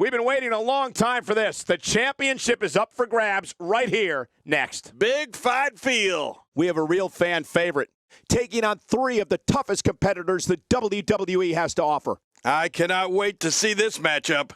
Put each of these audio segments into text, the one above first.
We've been waiting a long time for this. The championship is up for grabs right here next. Big fight feel. We have a real fan favorite, taking on three of the toughest competitors the WWE has to offer. I cannot wait to see this matchup.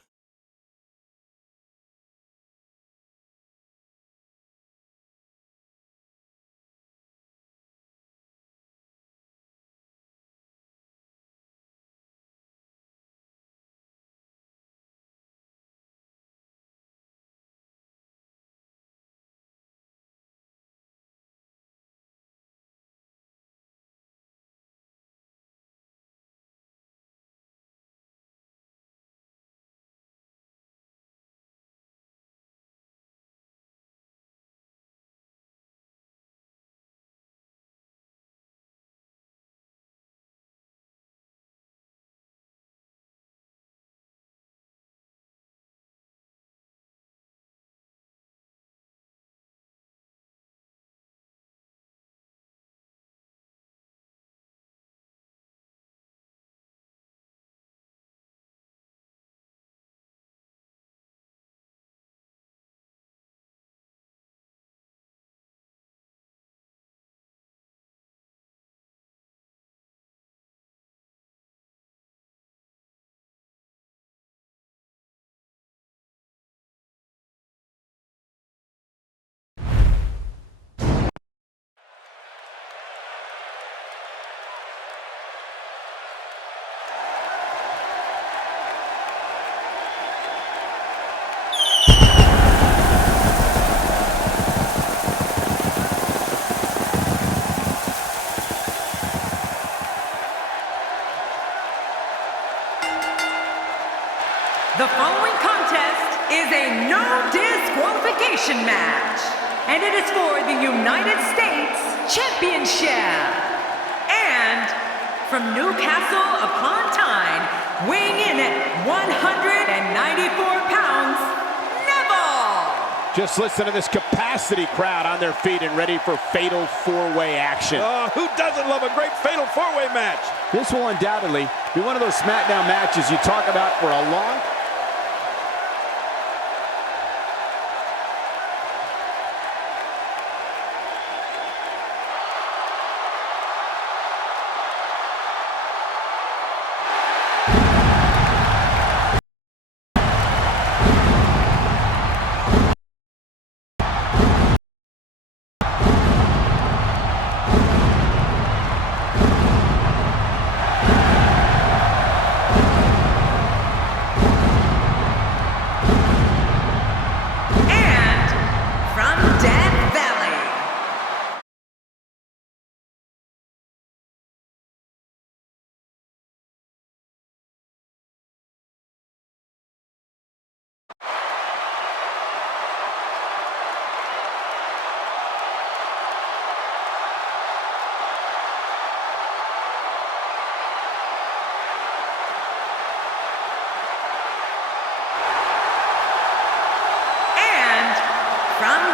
The following contest is a no disqualification match, and it is for the United States Championship. And from Newcastle upon Tyne, weighing in at 194 pounds, Neville. Just listen to this capacity crowd on their feet and ready for fatal four-way action. Who doesn't love a great fatal four-way match? This will undoubtedly be one of those SmackDown matches you talk about for a long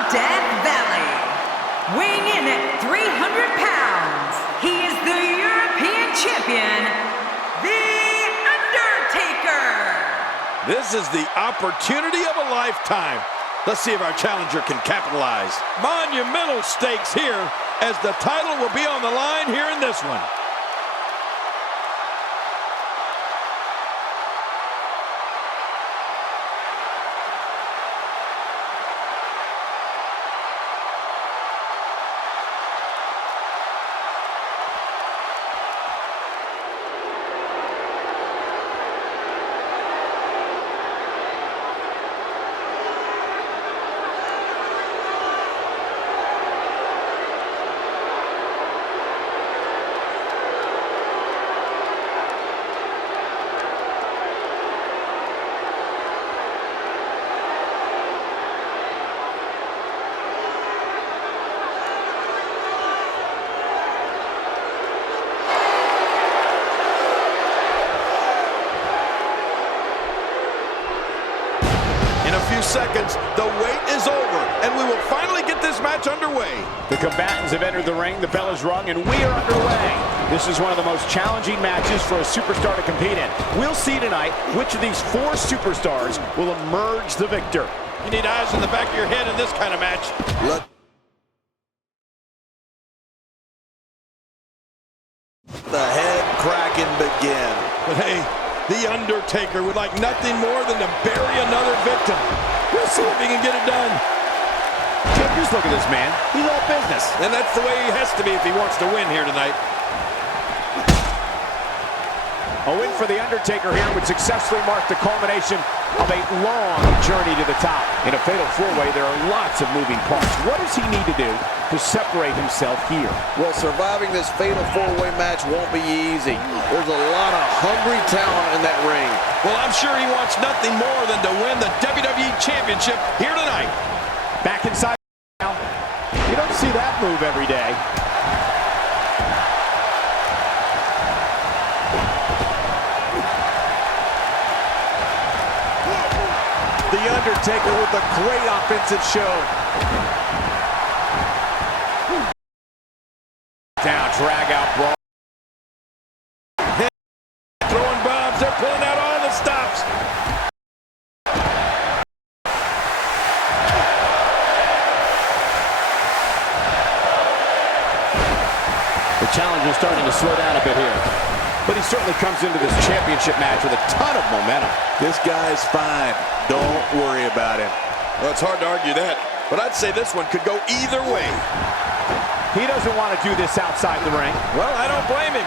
Death Valley, weighing in at 300 pounds, he is the European champion, The Undertaker. This is the opportunity of a lifetime. Let's see if our challenger can capitalize. Monumental stakes here, as the title will be on the line here in this one. few seconds, the wait is over, and we will finally get this match underway. The combatants have entered the ring, the bell is rung, and we are underway. This is one of the most challenging matches for a superstar to compete in. We'll see tonight which of these four superstars will emerge the victor. You need eyes in the back of your head in this kind of match. The head cracking begin. But hey, The Undertaker would like nothing more than to bury another victim. We'll see if he can get it done. Just look at this man. He's all business. And that's the way he has to be if he wants to win here tonight. A win for The Undertaker here would successfully mark the culmination of a long journey to the top. In a fatal four-way, there are lots of moving parts. What does he need to do to separate himself here? Well, surviving this fatal four-way match won't be easy. There's a lot of hungry talent in that ring. Well, I'm sure he wants nothing more than to win the WWE Championship here tonight. Back inside now. You don't see that move every day. The Undertaker with a great offensive show. Down, drag out brawl. Throwing bombs, they're pulling out all the stops. The challenger's starting to slow down a bit here. But he certainly comes into this championship match with a ton of momentum. This guy's fine. Don't worry about him. Well, it's hard to argue that, but I'd say this one could go either way. He doesn't want to do this outside the ring. Well, I don't blame him.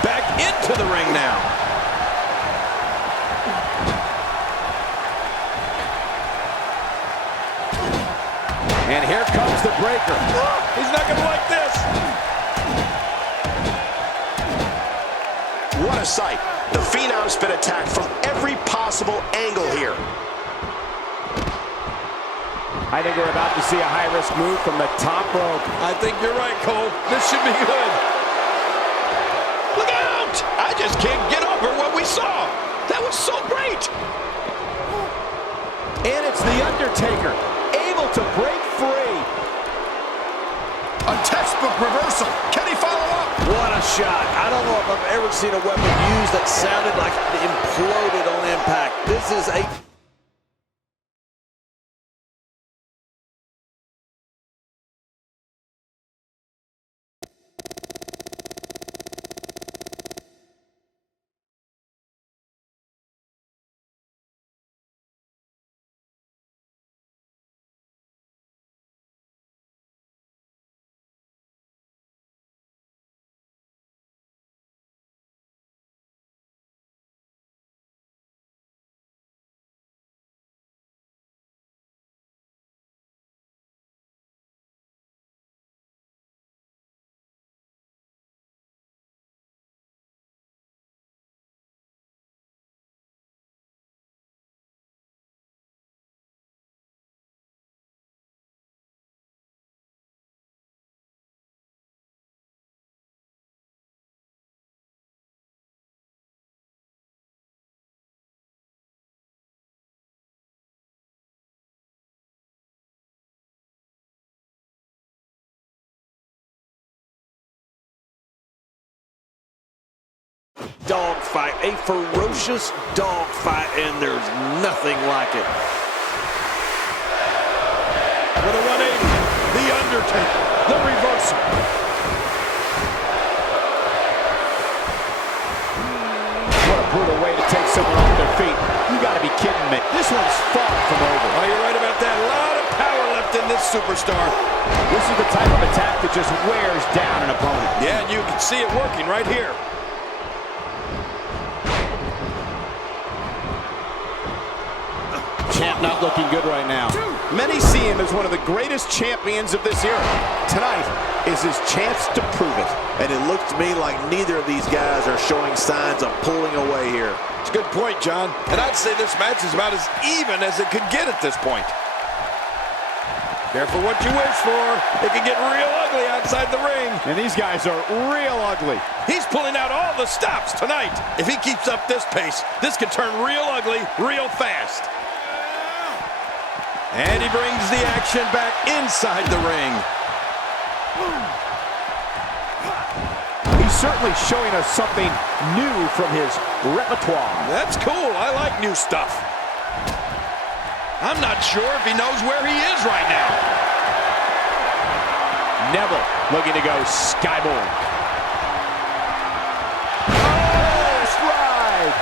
Back into the ring now. And here comes the breaker. He's not going to like this. What a sight. The Phenom's been attacked from every possible angle here. I think we're about to see a high-risk move from the top rope. I think you're right, Cole. This should be good. Look out! I just can't get over what we saw. That was so great. And it's The Undertaker, able to break free. A textbook reversal. Can he follow up? What a shot. I don't know if I've ever seen a weapon used that sounded like it imploded on impact. This is a... Dogfight, a ferocious dogfight, and there's nothing like it. With a 180, The Undertaker, the reversal. What a brutal way to take someone off their feet. You gotta be kidding me. This one's far from over. Oh, you're right about that. A lot of power left in this superstar. This is the type of attack that just wears down an opponent. Yeah, and you can see it working right here. Champ not looking good right now. Many see him as one of the greatest champions of this era. Tonight is his chance to prove it. And it looks to me like neither of these guys are showing signs of pulling away here. It's a good point, John. And I'd say this match is about as even as it could get at this point. Careful what you wish for. It can get real ugly outside the ring. And these guys are real ugly. He's pulling out all the stops tonight. If he keeps up this pace, this could turn real ugly real fast. And he brings the action back inside the ring. He's certainly showing us something new from his repertoire. That's cool. I like new stuff. I'm not sure if he knows where he is right now. Neville looking to go skyboard. Oh, stride!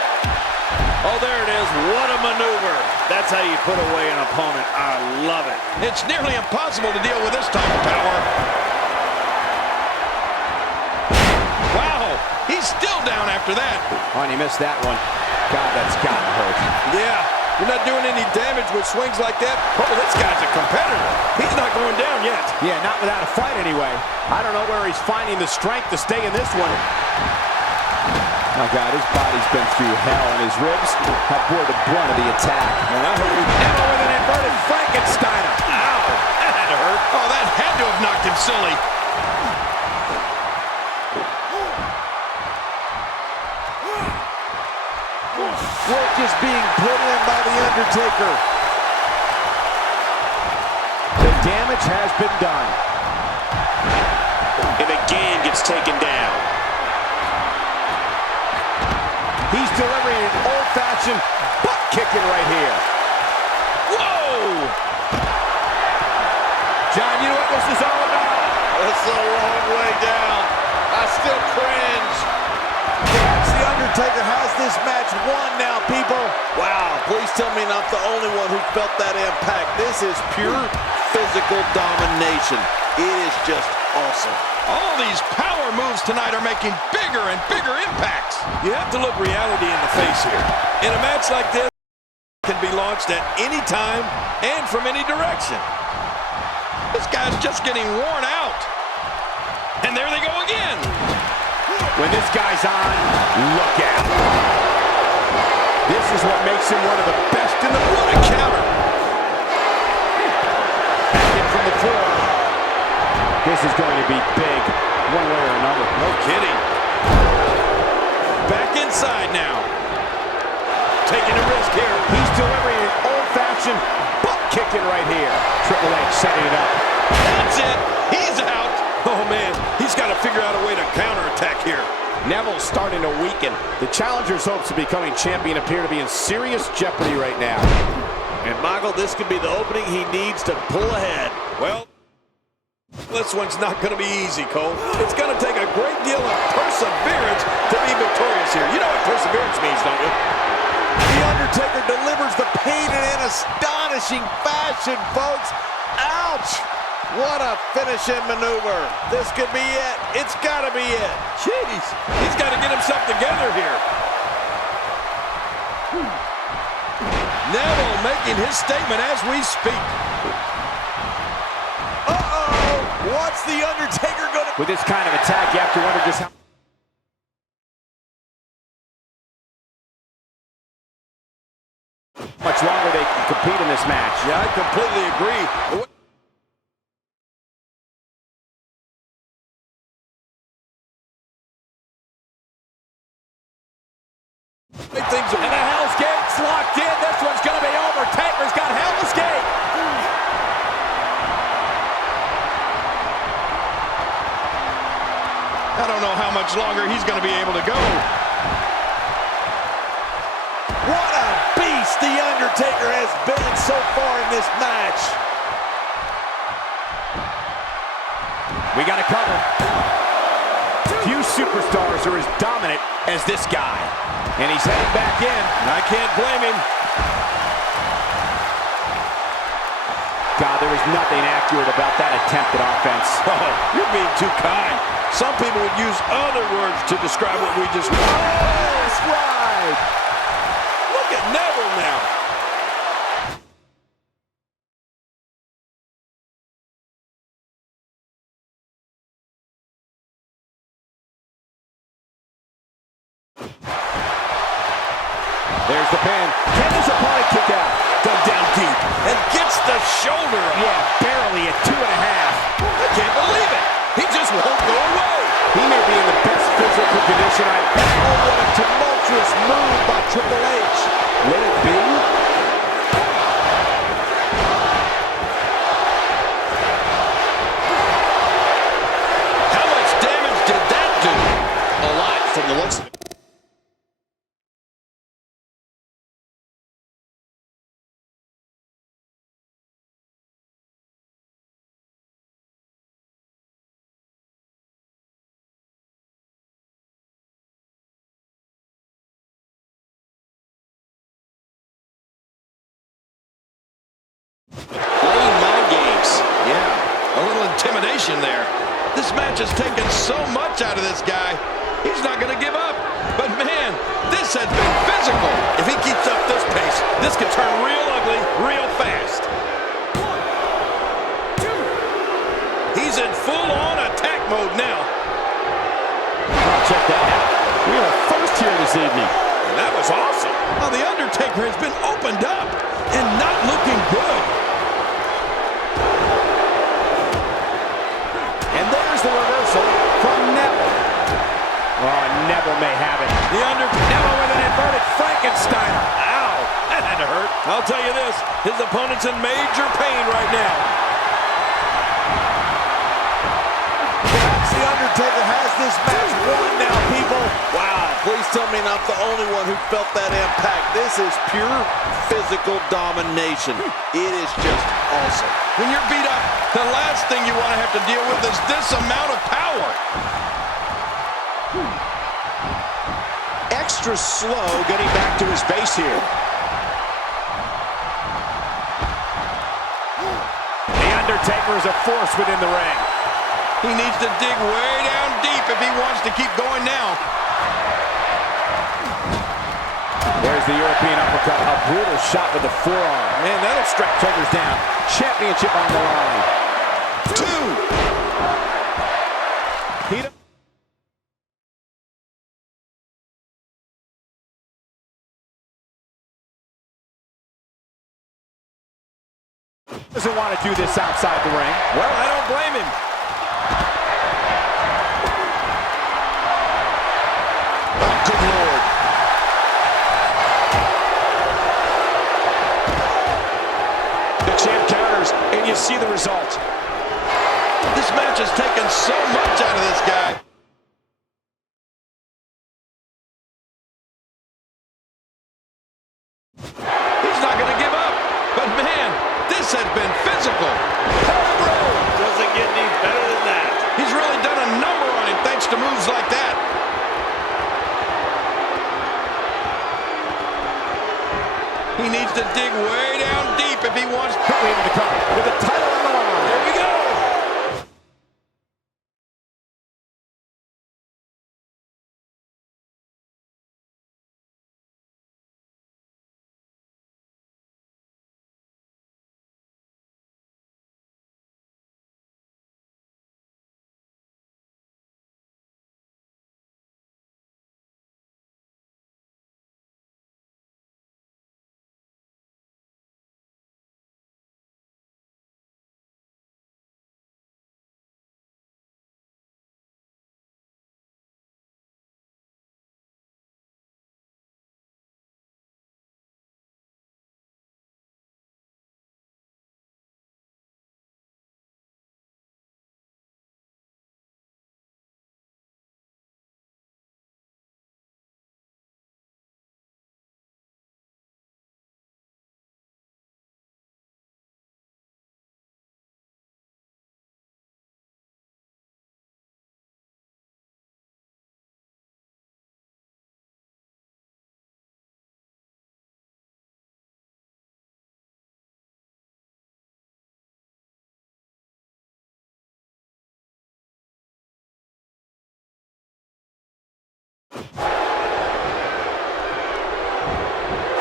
Oh, there it is. What a maneuver. That's how you put away an opponent. I love it. It's nearly impossible to deal with this type of power. Wow, he's still down after that. Oh, and he missed that one. God, that's gotta hurt. Yeah, you're not doing any damage with swings like that. Oh, this guy's a competitor. He's not going down yet. Yeah, not without a fight anyway. I don't know where he's finding the strength to stay in this one. Oh, God, his body's been through hell, and his ribs have bore the brunt of the attack. And I heard Neville with an inverted Frankensteiner. Ow, that had to hurt. Oh, that had to have knocked him silly. Work is being put in by The Undertaker. The damage has been done. And again gets taken down. He's delivering an old-fashioned butt kicking right here. Whoa! John, you know what this is all about? It's a long way down. I still cringe. Perhaps The Undertaker has this match won now, people. Wow, please tell me not the only one who felt that impact. This is pure physical domination. It is just awesome. All these power moves tonight are making bigger and bigger impacts. You have to look reality in the face here. In a match like this, it can be launched at any time and from any direction. This guy's just getting worn out. And there they go again. When this guy's on, look out. This is what makes him one of the best in the world. What a counter. Back in from the floor. This is going to be big, one way or another. No kidding. Back inside now. Taking a risk here. He's delivering an old-fashioned butt kicking right here. Triple H setting it up. That's it. He's out. Oh, man. He's got to figure out a way to counterattack here. Neville's starting to weaken. The challenger's hopes of becoming champion appear to be in serious jeopardy right now. And Michael, this could be the opening he needs to pull ahead. Well, this one's not going to be easy, Cole. It's going to take a great deal of perseverance to be victorious here. You know what perseverance means, don't you? The Undertaker delivers the pain in an astonishing fashion, folks. Ouch! What a finishing maneuver. This could be it. It's got to be it. Jeez, he's got to get himself together here. Neville making his statement as we speak. Uh-oh! What's The Undertaker going to... With this kind of attack, you have to wonder just how much longer they can compete in this match. Yeah, I completely agree. And the Hell's Gate's locked in. This one's going to be over. Taker's got Hell's Gate. I don't know how much longer he's going to be able to go. What a beast The Undertaker has been so far in this match. We got to cover. Few superstars are as dominant as this guy. And he's heading back in. I can't blame him. God, there was nothing accurate about that attempted offense. Oh, you're being too kind. Some people would use other words to describe what we just... Oh, that's right. Look at Neville now. There's the pin. Can his opponent kick out? Dug down deep and gets the shoulder up. Yeah, barely. belly at 2.5. I can't believe it. He just won't go away. He may be in the best physical condition I've ever. Oh, what a tumultuous move by Triple H. Will it be? How much damage did that do? A lot from the looks of it. Playing mind games. Yeah, a little intimidation there. This match has taken so much out of this guy. He's not going to give up. But man, this has been physical. If he keeps up this pace, this could turn real ugly real fast. 1, 2. He's in full-on attack mode now. Check that out. We are first here this evening. And that was awesome. Now the Undertaker has been opened up and not looking good. And there's the reversal from Neville. Oh, Neville may have it. Neville with an inverted Frankensteiner. Ow, that had to hurt. I'll tell you this, his opponent's in major pain right now. Perhaps the Undertaker has this match won now, people. Wow, please tell me I'm the only one who felt that impact. This is pure physical domination. It is just awesome. When you're beat up, the last thing you want to have to deal with is this amount of power. Extra slow getting back to his base here. The Undertaker is a force within the ring. He needs to dig way down deep if he wants to keep going now. There's the European uppercut, a brutal shot with the forearm. Man, that'll strap Shoulders down, championship on the line. 2. He doesn't want to do this outside the ring. Well, I don't blame him. Oh, good Lord. The champ counters, and you see the result. This match has taken so much out of this guy. He's not going to give up. But man, this has been physical. Doesn't get any better than that. He's really done a number on him thanks to moves like that. He needs to dig way down deep if he wants Quickly into the cover with the title on the line. There we go.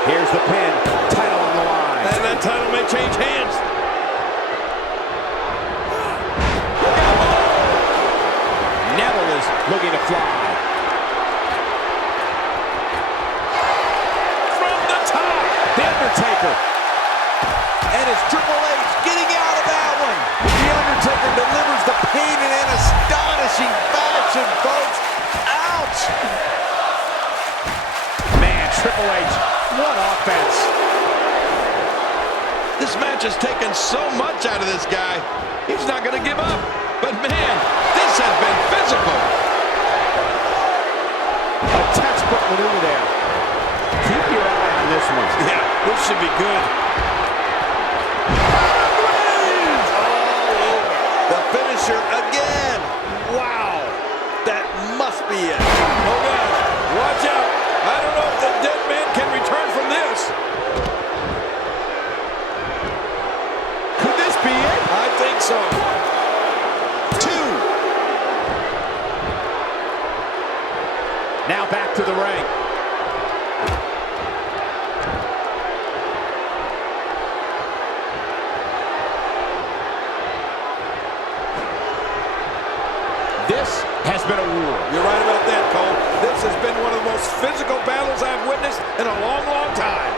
Here's the pin, title on the line. And that title may change hands. Neville is looking to fly. From the top. The Undertaker. And it's Triple H getting out of that one. delivers the pain in an astonishing fashion, folks. Ouch! Man, Triple H, what offense. This match has taken so much out of this guy. He's not going to give up. But man, this has been physical. A textbook maneuver there. Keep your eye on this one. Yeah, this should be good. The finisher again. Wow. That must be it. Oh, God. Watch out. I don't know if the dead man can return from this. Could this be it? I think so. 2. Now back to the ring. This has been a war. You're right about that, Cole. This has been one of the most physical battles I've witnessed in a long, long time.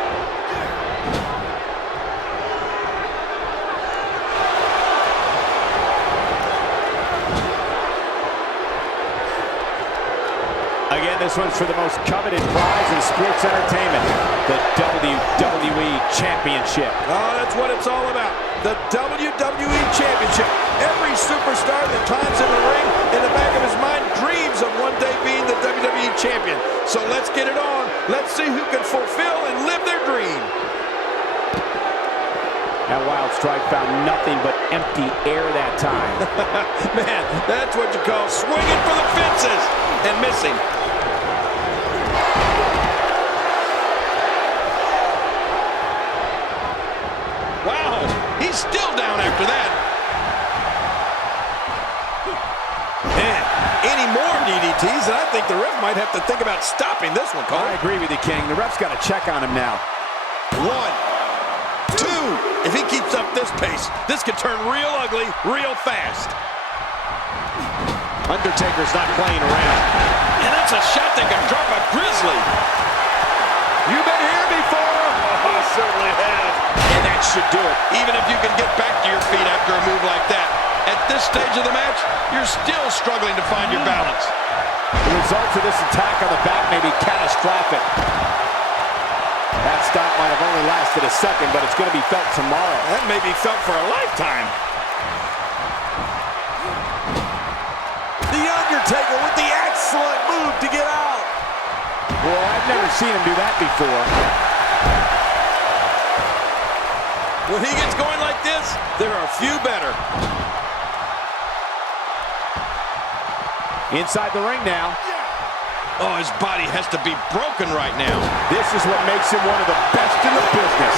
Again, this one's for the most coveted prize in sports entertainment, the WWE Championship. Oh, that's what it's all about. The WWE Championship. Every superstar that climbs in the ring, in the back of his mind, dreams of one day being the WWE Champion. So let's get it on. Let's see who can fulfill and live their dream. That wild strike found nothing but empty air that time. Man, that's what you call swinging for the fences and missing. Wow, he's still down after that. Man, any more DDTs, and I think the ref might have to think about stopping this one, Cole. I agree with you, King. The ref's got to check on him now. 1, 2. If he keeps up this pace, this could turn real ugly real fast. Undertaker's not playing around. And that's a shot that can drop a grizzly. You've been here before. Oh, I certainly have. And that should do it. Even if you can get back to your feet after a move like that, at this stage of the match, you're still struggling to find your balance. The results of this attack on the back may be catastrophic. That stop might have only lasted a second, but it's going to be felt tomorrow. That may be felt for a lifetime. The Undertaker with the excellent move to get out. Well, I've never seen him do that before. When he gets going like this, there are few better. Inside the ring now. Oh, his body has to be broken right now. This is what makes him one of the best in the business.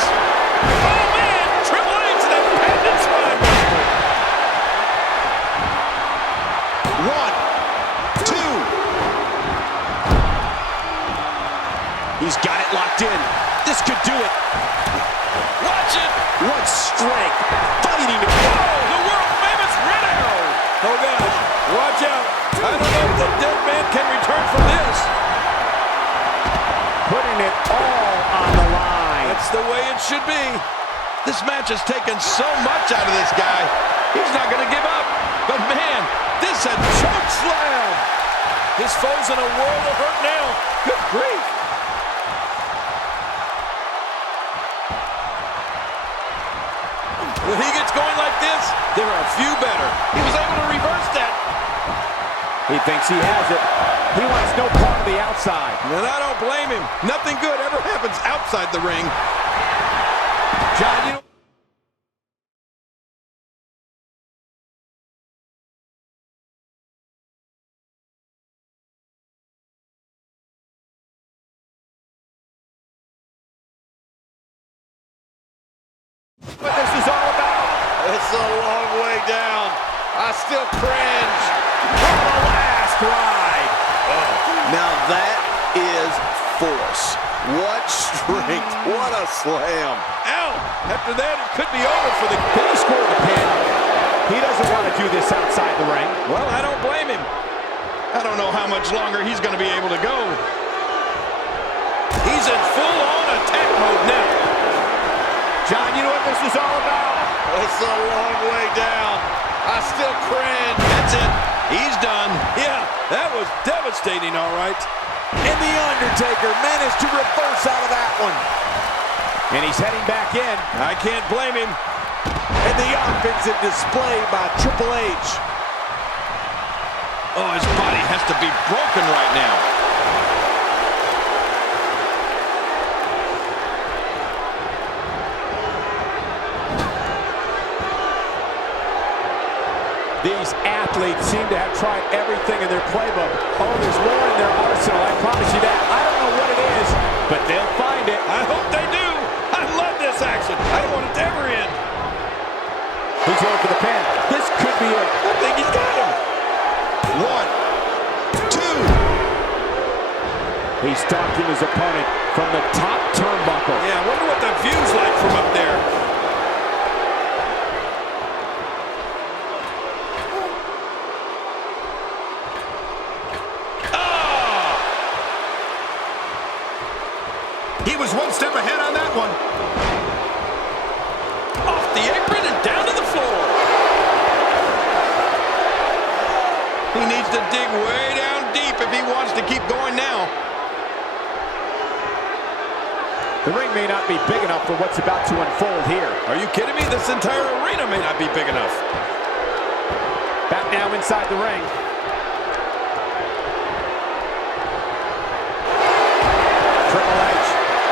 Oh, man! Triple H, that patented spine buster. 1, 2. He's got it locked in. This could do it. Watch it! What strength. Fighting it. Oh, the world-famous Red Arrow! Oh, gosh. Watch out. I don't know if the dead man can return from this. Putting it all on the line. That's the way it should be. This match has taken so much out of this guy. He's not going to give up. But, man, this a choke slam. His foe's in a world of hurt now. Good grief. When he gets going like this, there are a few better. He was able to reverse that. He thinks he has it. He wants no part of the outside. And I don't blame him. Nothing good ever happens outside the ring. John, you know... what this is all about. It's a long way down. I still cringe. On the last ride. Now that is force. What strength. What a slam. Ow! After that, it could be over for the... Can he score the pin? He doesn't want to do this outside the ring. Well, I don't blame him. I don't know how much longer he's going to be able to go. He's in full-on attack mode now. John, you know what this is all about? It's a long way down. I still cringe. That's it. He's done. Yeah, that was devastating, all right. And The Undertaker managed to reverse out of that one. And he's heading back in. I can't blame him. And the offensive display by Triple H. Oh, his body has to be broken right now. These athletes seem to have tried everything in their playbook. Oh, there's more in their arsenal, I promise you that. I don't know what it is, but they'll find it. I hope they do. I love this action. I don't want it to ever end. He's going for the pin. This could be it. I think he's got him. 1, 2. He's stalking his opponent from the top turnbuckle. Yeah, I wonder what the view's like from up there. He was one step ahead on that one. Off the apron and down to the floor. He needs to dig way down deep if he wants to keep going now. The ring may not be big enough for what's about to unfold here. Are you kidding me? This entire arena may not be big enough. Back now inside the ring. Triple H.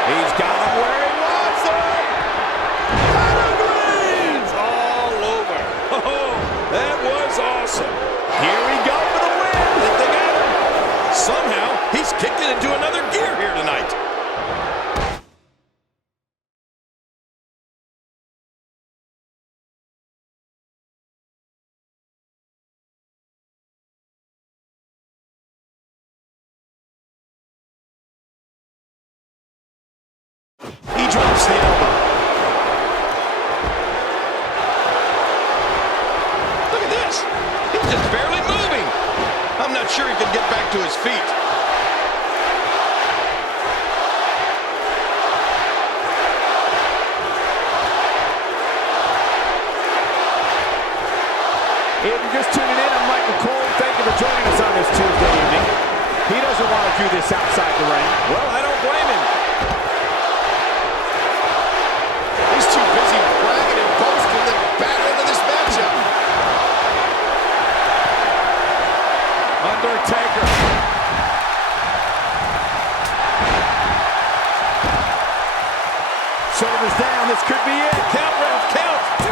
He's got him where he wants him. Pedigrees all over. Oh, that was awesome. Here we go for the win. I think they got him. Somehow, he's kicked it into another gear here tonight. He drops the elbow. Look at this. He's just barely moving. I'm not sure he can get back to his feet. If you're just tuning in, I'm Michael Cole. Thank you for joining us on this Tuesday evening. He doesn't want to do this outside the ring. Well, I don't blame him. He's too busy bragging and boasting to batter into this matchup. Undertaker. Shoulders down. This could be it. Count, ref, count. 2,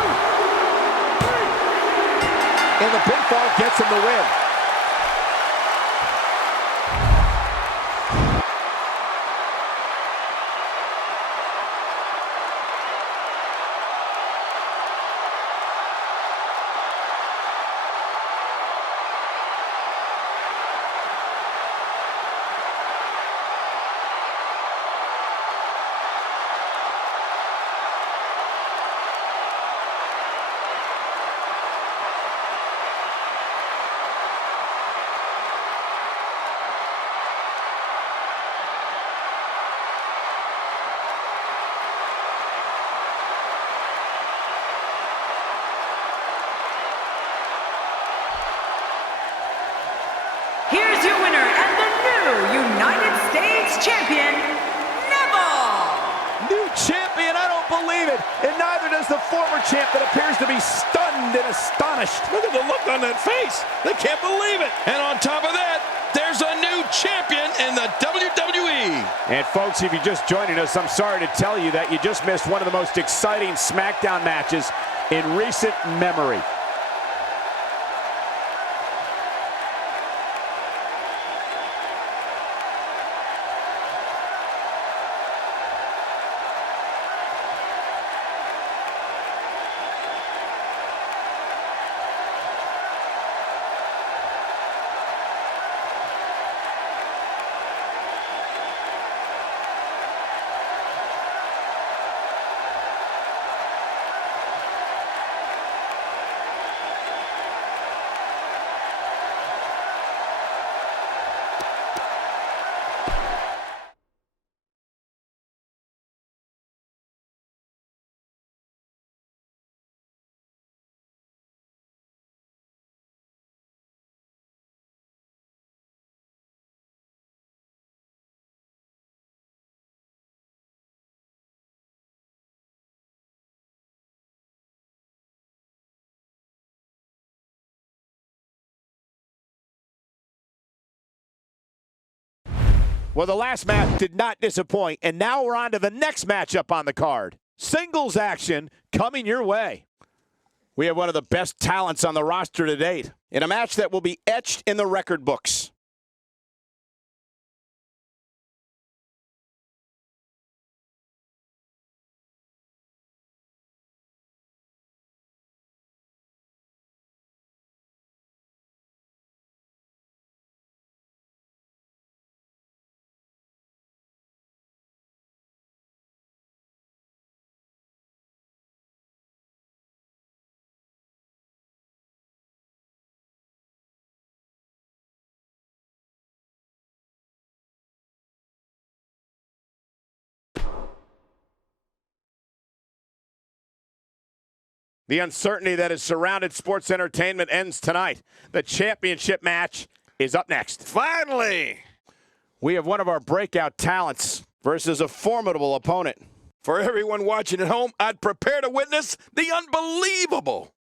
3. And the pinfall gets him the win. Here's your winner and the new United States Champion, Neville. New champion, I don't believe it. And neither does the former champ that appears to be stunned and astonished. Look at the look on that face. They can't believe it. And on top of that, there's a new champion in the WWE. And folks, if you're just joining us, I'm sorry to tell you that you just missed one of the most exciting SmackDown matches in recent memory. Well, the last match did not disappoint, and now we're on to the next matchup on the card. Singles action coming your way. We have one of the best talents on the roster to date in a match that will be etched in the record books. The uncertainty that has surrounded sports entertainment ends tonight. The championship match is up next. Finally! We have one of our breakout talents versus a formidable opponent. For everyone watching at home, I'd prepare to witness the unbelievable.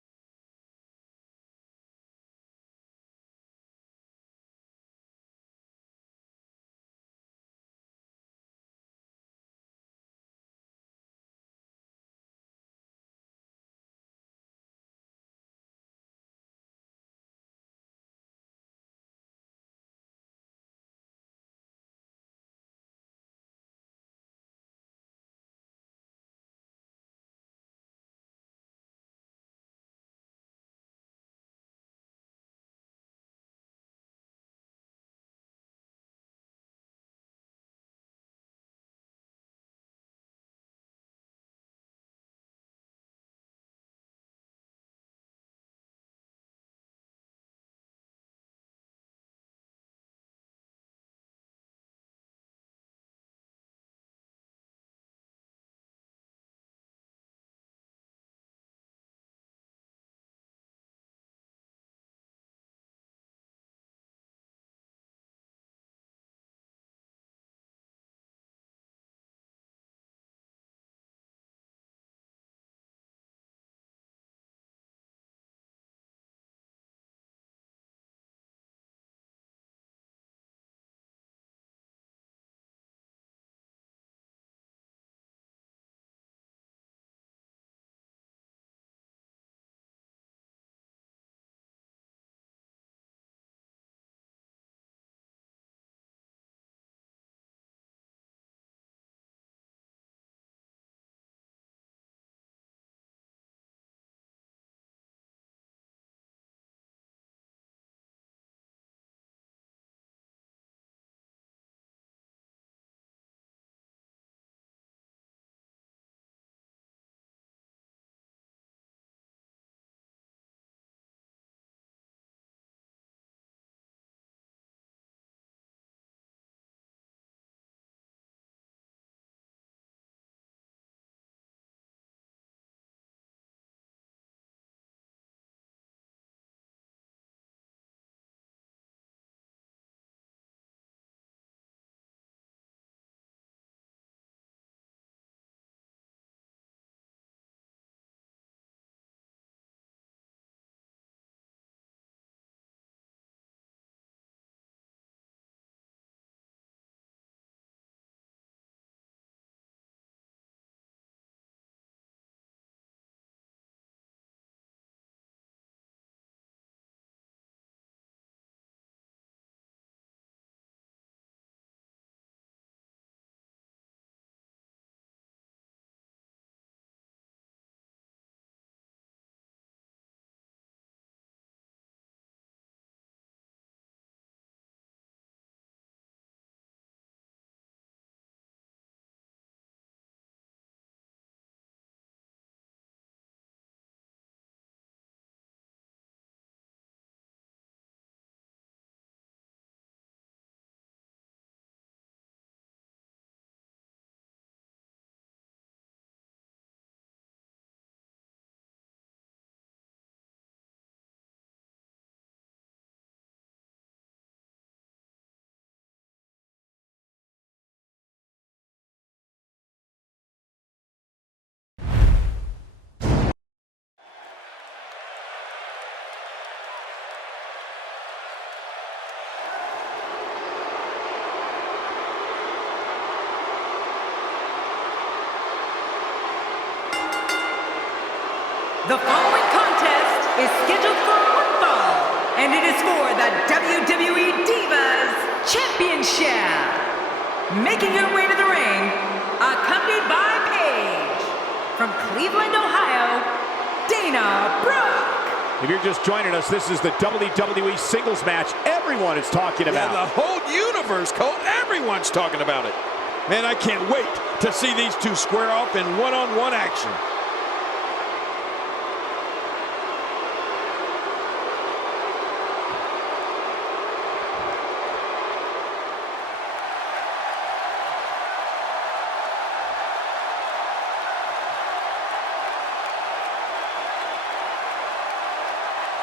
The following contest is scheduled for one fall, and it is for the WWE Divas Championship. Making her way to the ring, accompanied by Paige. From Cleveland, Ohio, Dana Brooke. If you're just joining us, this is the WWE singles match everyone is talking about. Yeah, the whole universe, Cole, everyone's talking about it. Man, I can't wait to see these two square off in one-on-one action.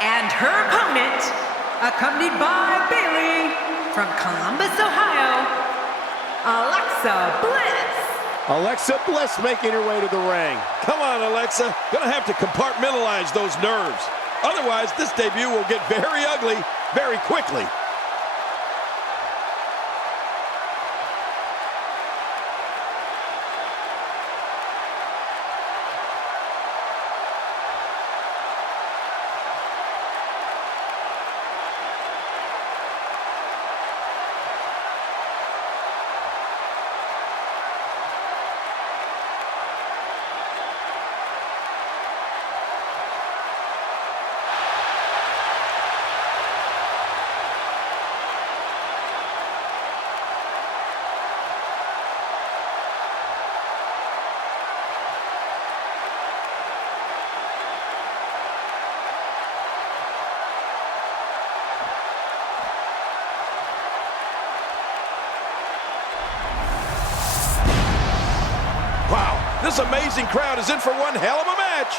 And her opponent, accompanied by Bailey, from Columbus, Ohio, Alexa Bliss. Alexa Bliss making her way to the ring. Come on, Alexa. Gonna have to compartmentalize those nerves. Otherwise, this debut will get very ugly very quickly. Wow, this amazing crowd is in for one hell of a match.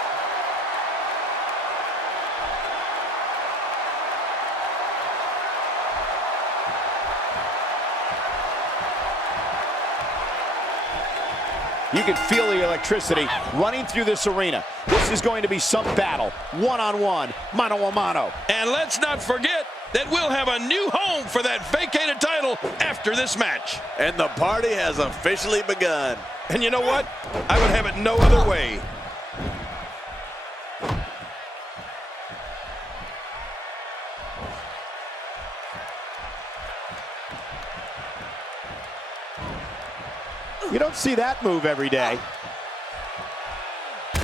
You can feel the electricity running through this arena. This is going to be some battle, one-on-one, mano-a-mano. And let's not forget that we'll have a new home for that vacated title after this match. And the party has officially begun. And you know what? I would have it no other way. You don't see that move every day.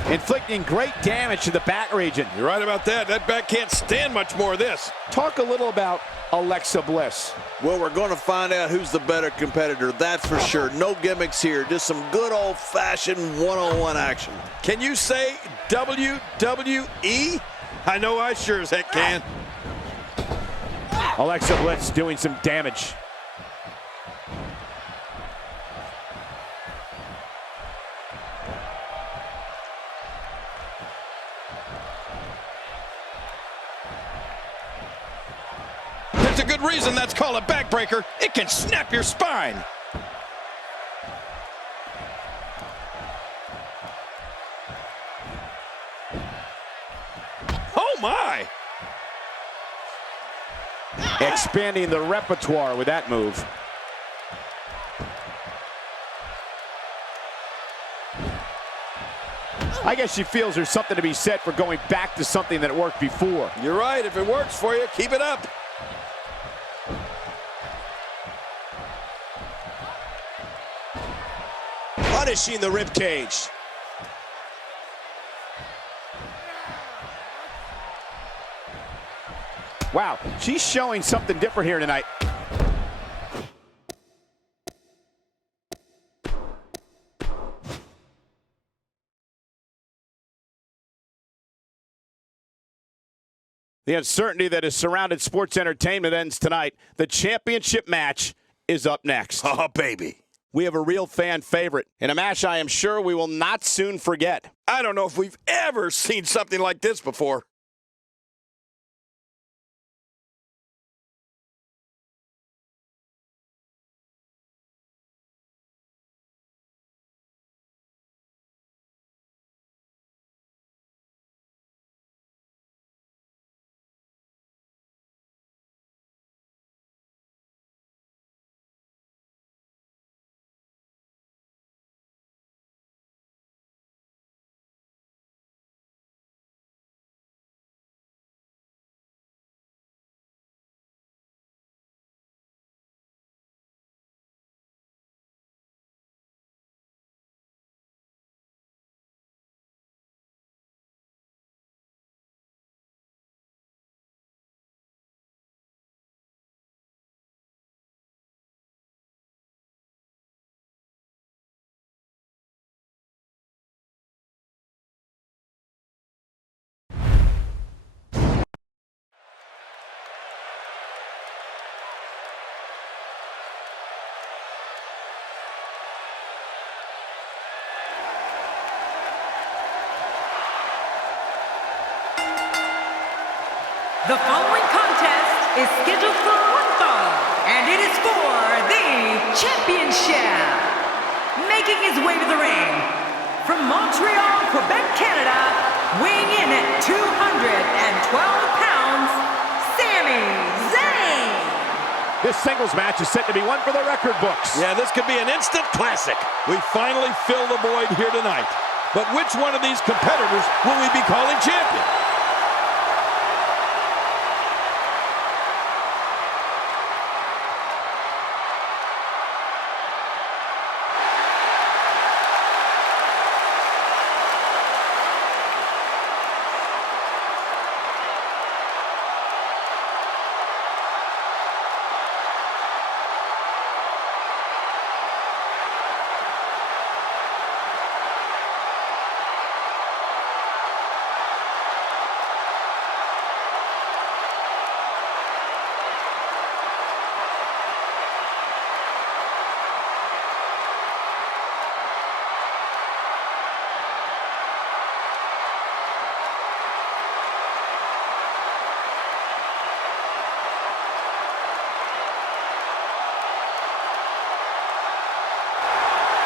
Inflicting great damage to the back region. You're right about that. That back can't stand much more of this. Talk a little about Alexa Bliss. Well, we're going to find out who's the better competitor, that's for sure. No gimmicks here, just some good old-fashioned one-on-one action. Can you say WWE? I know I sure as heck can. Alexa Bliss doing some damage. There's a good reason that's called a backbreaker. It can snap your spine. Oh my! Expanding the repertoire with that move. I guess she feels there's something to be said for going back to something that worked before. You're right. If it works for you, keep it up. Punishing the ribcage. Wow, she's showing something different here tonight. The uncertainty that has surrounded sports entertainment ends tonight. The championship match is up next. Oh, baby. We have a real fan favorite in a match I am sure we will not soon forget. I don't know if we've ever seen something like this before. The following contest is scheduled for one fall, and it is for the championship. Making his way to the ring, from Montreal, Quebec, Canada, weighing in at 212 pounds, Sami Zayn. This singles match is set to be one for the record books. Yeah, this could be an instant classic. We finally fill the void here tonight. But which one of these competitors will we be calling champion?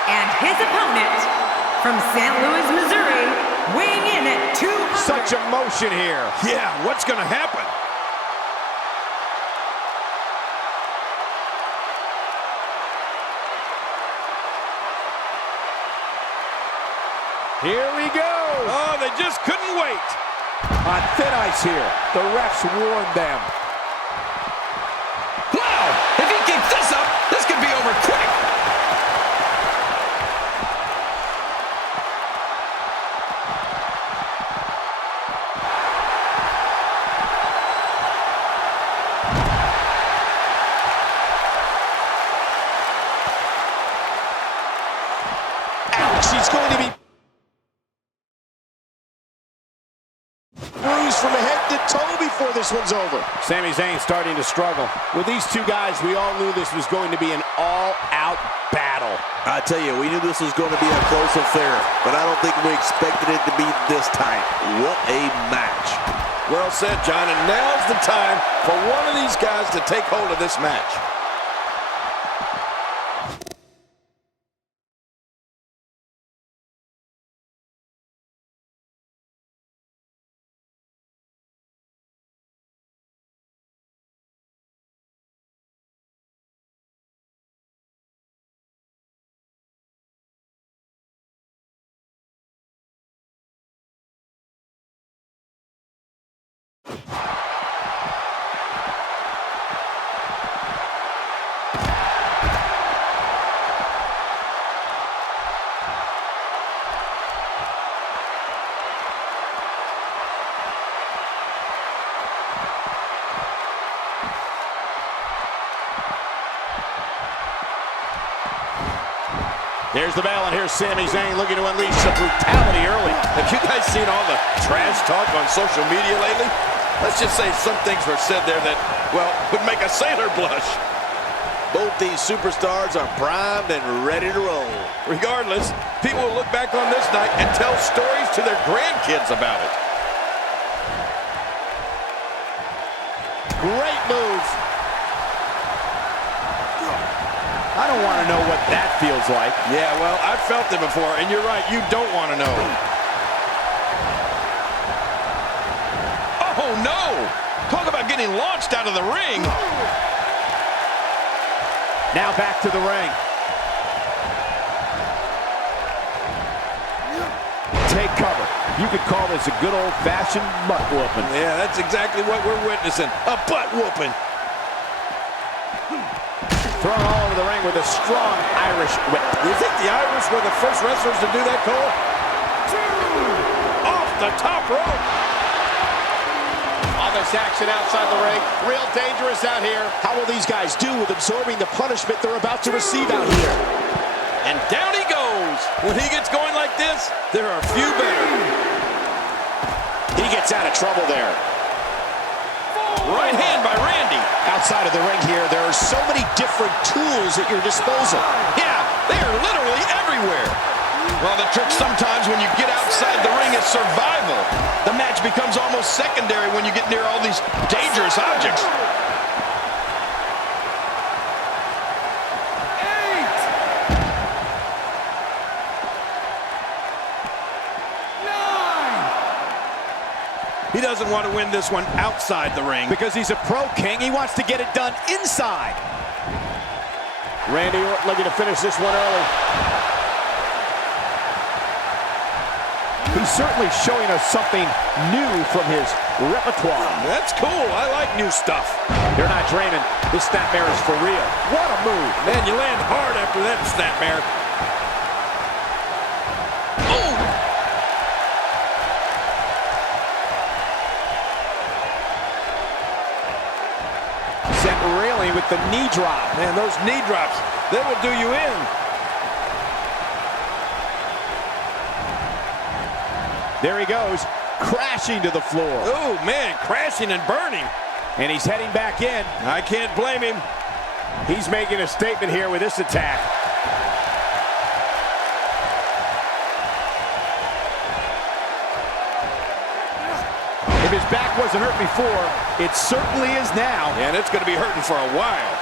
And his opponent, from St. Louis, Missouri, weighing in at 200. Such emotion here. Yeah, what's going to happen? Here we go. Oh, they just couldn't wait. On thin ice here. The refs warned them. Wow! If he keeps this up, this could be over quick. She's going to be bruised from head to toe before this one's over. Sami Zayn starting to struggle. With these two guys, we all knew this was going to be an all-out battle. I tell you, we knew this was going to be a close affair, but I don't think we expected it to be this tight. What a match. Well said, John, and now's the time for one of these guys to take hold of this match. Here's the bell, and here's Sami Zayn looking to unleash some brutality early. Have you guys seen all the trash talk on social media lately? Let's just say some things were said there that, well, would make a sailor blush. Both these superstars are primed and ready to roll. Regardless, people will look back on this night and tell stories to their grandkids about it. Great move. I don't want to know what that feels like. Yeah, well, I've felt it before, and you're right, you don't want to know. Oh, no! Talk about getting launched out of the ring. Now back to the ring. Take cover. You could call this a good old-fashioned butt whooping. Yeah, that's exactly what we're witnessing, a butt whooping. Thrown all over the ring with a strong Irish whip. Do you think the Irish were the first wrestlers to do that, Cole? Off the top rope. All this action outside the ring, real dangerous out here. How will these guys do with absorbing the punishment they're about to receive out here? And down he goes. When he gets going like this, there are few better. He gets out of trouble there. Right hand by Randy. Outside of the ring here, there are so many different tools at your disposal. Yeah, they are literally everywhere. Well, the trick sometimes when you get outside the ring is survival. The match becomes almost secondary when you get near all these dangerous objects. 8, 9. He doesn't want to win this one outside the ring. Because he's a pro king, he wants to get it done inside. Randy Orton looking to finish this one early. He's certainly showing us something new from his repertoire. That's cool. I like new stuff. They're not dreaming. This snapmare is for real. What a move. Man, you land hard after that snapmare. Oh! Sent railing with the knee drop. Man, those knee drops, they will do you in. There he goes, crashing to the floor. Oh, man, crashing and burning. And he's heading back in. I can't blame him. He's making a statement here with this attack. If his back wasn't hurt before, it certainly is now. And it's going to be hurting for a while.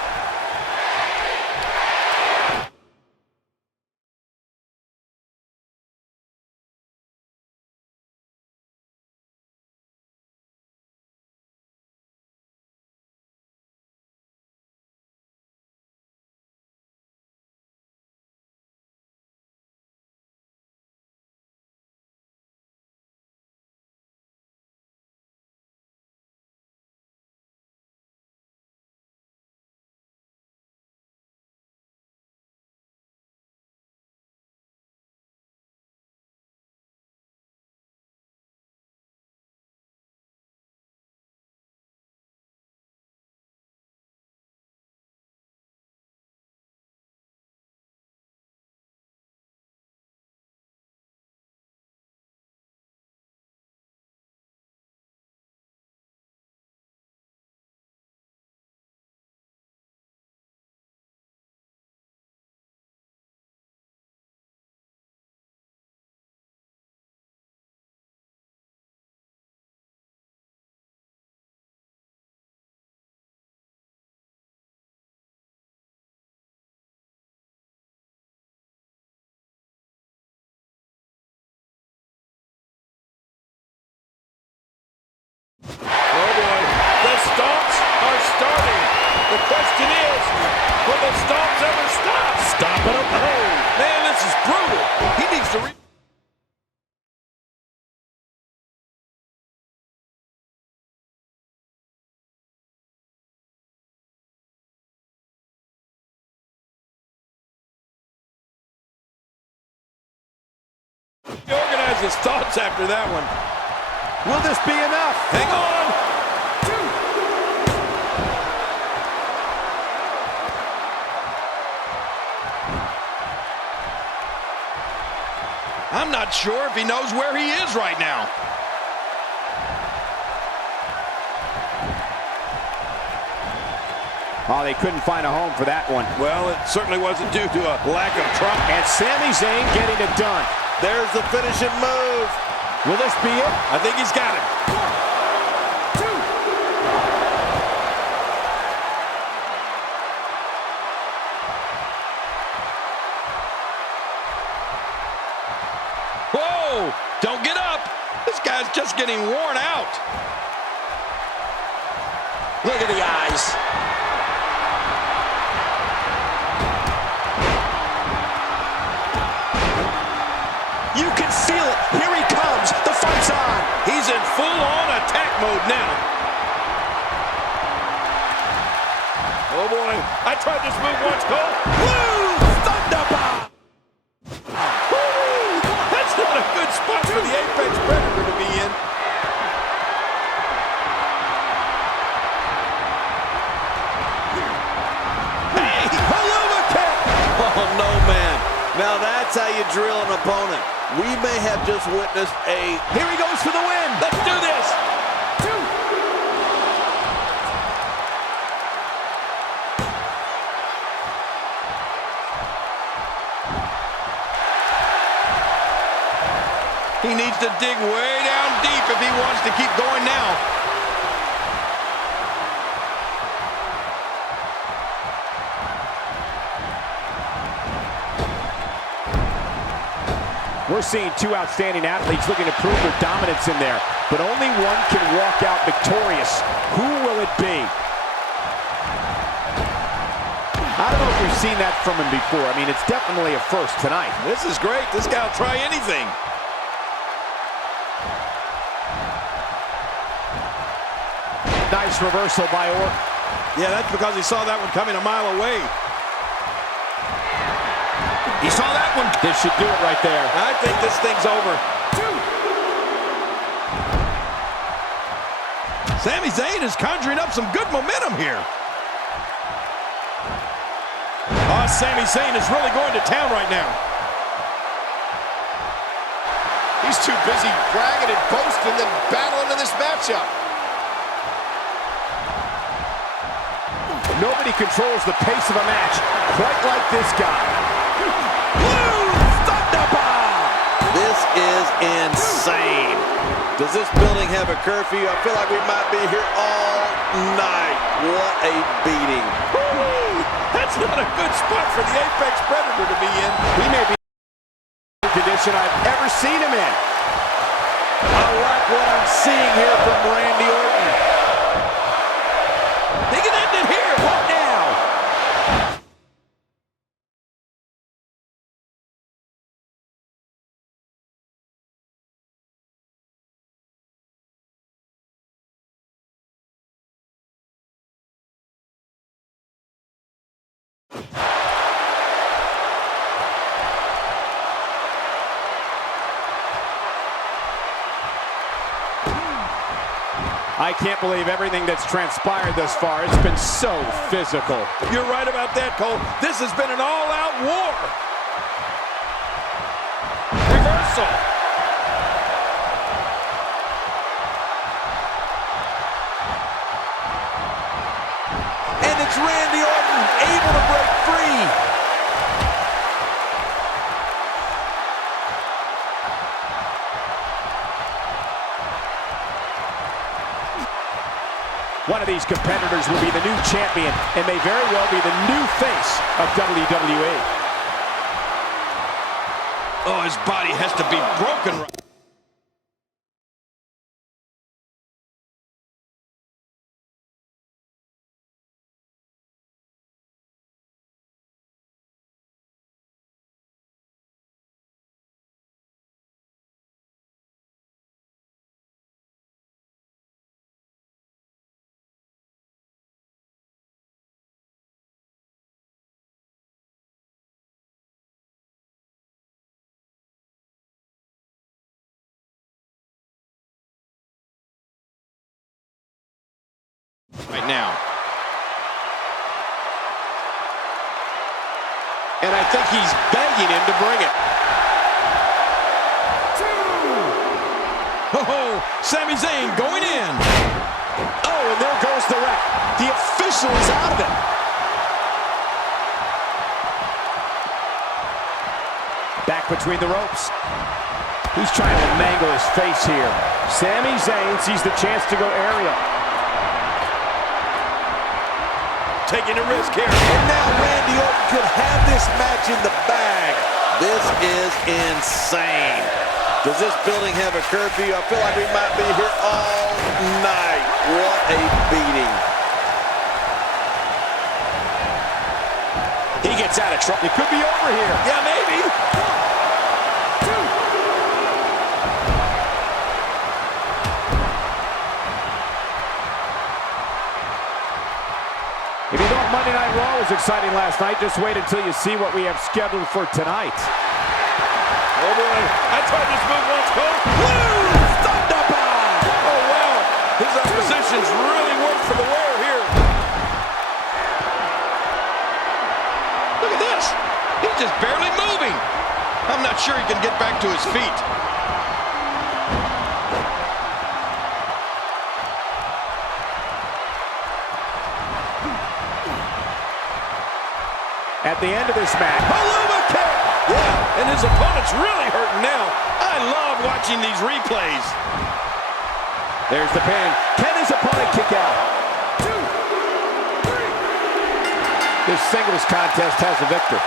Oh boy, the stomps are starting. The question is, will the stomps ever stop? Stop it. Oh, Man, this is brutal. He needs to reorganize his thoughts after that one. will this be enough? Hang on. 2. I'm not sure if he knows where he is right now. Oh, they couldn't find a home for that one. Well, it certainly wasn't due to a lack of try. And Sami Zayn getting it done. There's the finishing move. Will this be it? I think he's got it. 2. Whoa! Don't get up. This guy's just getting worn out. Look at the eyes. You can feel it. Here he comes. The fight's on. He's in full-on attack mode now. Oh, boy. I tried this move once, Cole. Woo! Thunderbomb! Woo! That's not a good spot for the Apex Predator to be in. Hey! Haluva kick! Oh, no, man. Now that's how you drill an opponent. We may have just witnessed a... Here he goes for the win! Let's do this. 2. He needs to dig way down deep if he wants to keep going now. We're seeing two outstanding athletes looking to prove their dominance in there, but only one can walk out victorious. Who will it be? I don't know if we've seen that from him before. I mean, it's definitely a first tonight. This is great. This guy will try anything. Nice reversal by Orton. Yeah, that's because he saw that one coming a mile away. He saw that one. This should do it right there. I think this thing's over. Sami Zayn is conjuring up some good momentum here. Oh, Sami Zayn is really going to town right now. He's too busy bragging and boasting than battling in this matchup. Nobody controls the pace of a match quite like this guy. This is insane. Does this building have a curfew? I feel like we might be here all night. What a beating. That's not a good spot for the Apex Predator to be in. He may be in the condition I've ever seen him in. I like what I'm seeing here from Randy Orton. They can end it here. What now? I can't believe everything that's transpired thus far. It's been so physical. You're right about that, Cole. This has been an all-out war. Reversal. And it's Randy Orton able to break free. One of these competitors will be the new champion and may very well be the new face of WWE. Oh, his body has to be broken. Right now. And I think he's begging him to bring it. Oh, Sami Zayn going in. Oh, and there goes the ref. The official is out of it. Back between the ropes. He's trying to mangle his face here. Sami Zayn sees the chance to go aerial. Taking a risk here. And now Randy Orton could have this match in the bag. This is insane. Does this building have a curfew? I feel like we might be here all night. What a beating. He gets out of trouble. It could be over here. Yeah, maybe. If you thought Monday Night Raw was exciting last night, just wait until you see what we have scheduled for tonight. Oh, boy. I tried this move once, Cole. Thunderbomb! Oh, wow. His opposition's really worked for the wear here. Look at this. He's just barely moving. I'm not sure he can get back to his feet. At the end of this match, Haluma kick! Yeah, And his opponent's really hurting now. I love watching these replays. There's the pin. Can his opponent kick out? 2, 3. This singles contest has a victor.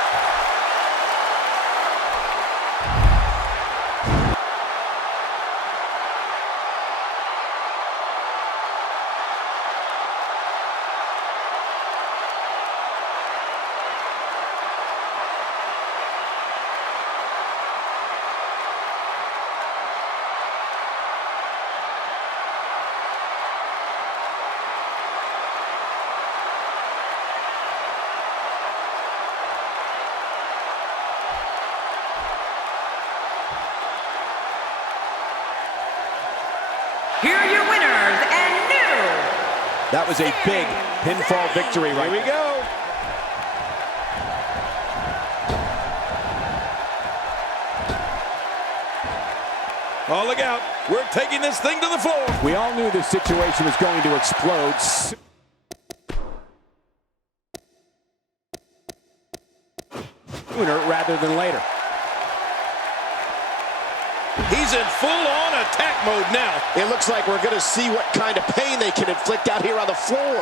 Here are your winners and new. That was a big pinfall victory right Here we there. go. Oh, look out. We're taking this thing to the floor. We all knew this situation was going to explode sooner rather than later. He's in full-on attack mode now. It looks like we're going to see what kind of pain they can inflict out here on the floor.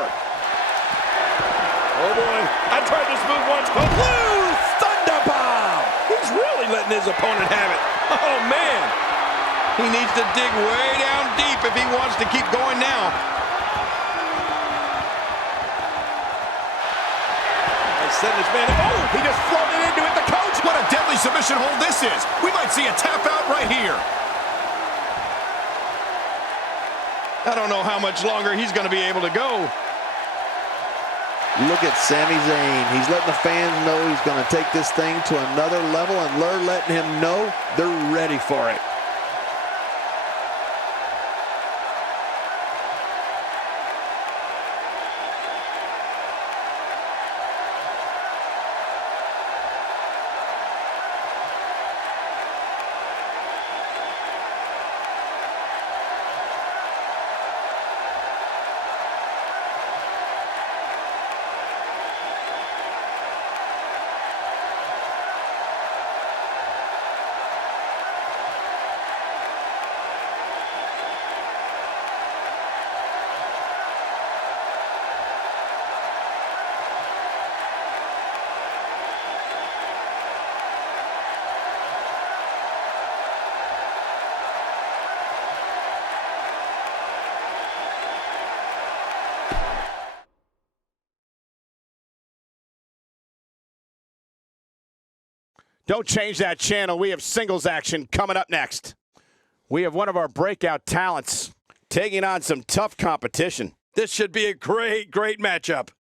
Oh, boy. I tried this move once, but Blue Thunder Bomb! He's really letting his opponent have it. Oh, man. He needs to dig way down deep if he wants to keep going now. Setting this man up. Oh, He just floated into it, the coach. What a deadly submission hold this is. We might see a tap out right here. I don't know how much longer he's going to be able to go. Look at Sami Zayn. He's letting the fans know he's going to take this thing to another level, and they're letting him know they're ready for it. Don't change that channel. We have singles action coming up next. We have one of our breakout talents taking on some tough competition. This should be a great, great matchup.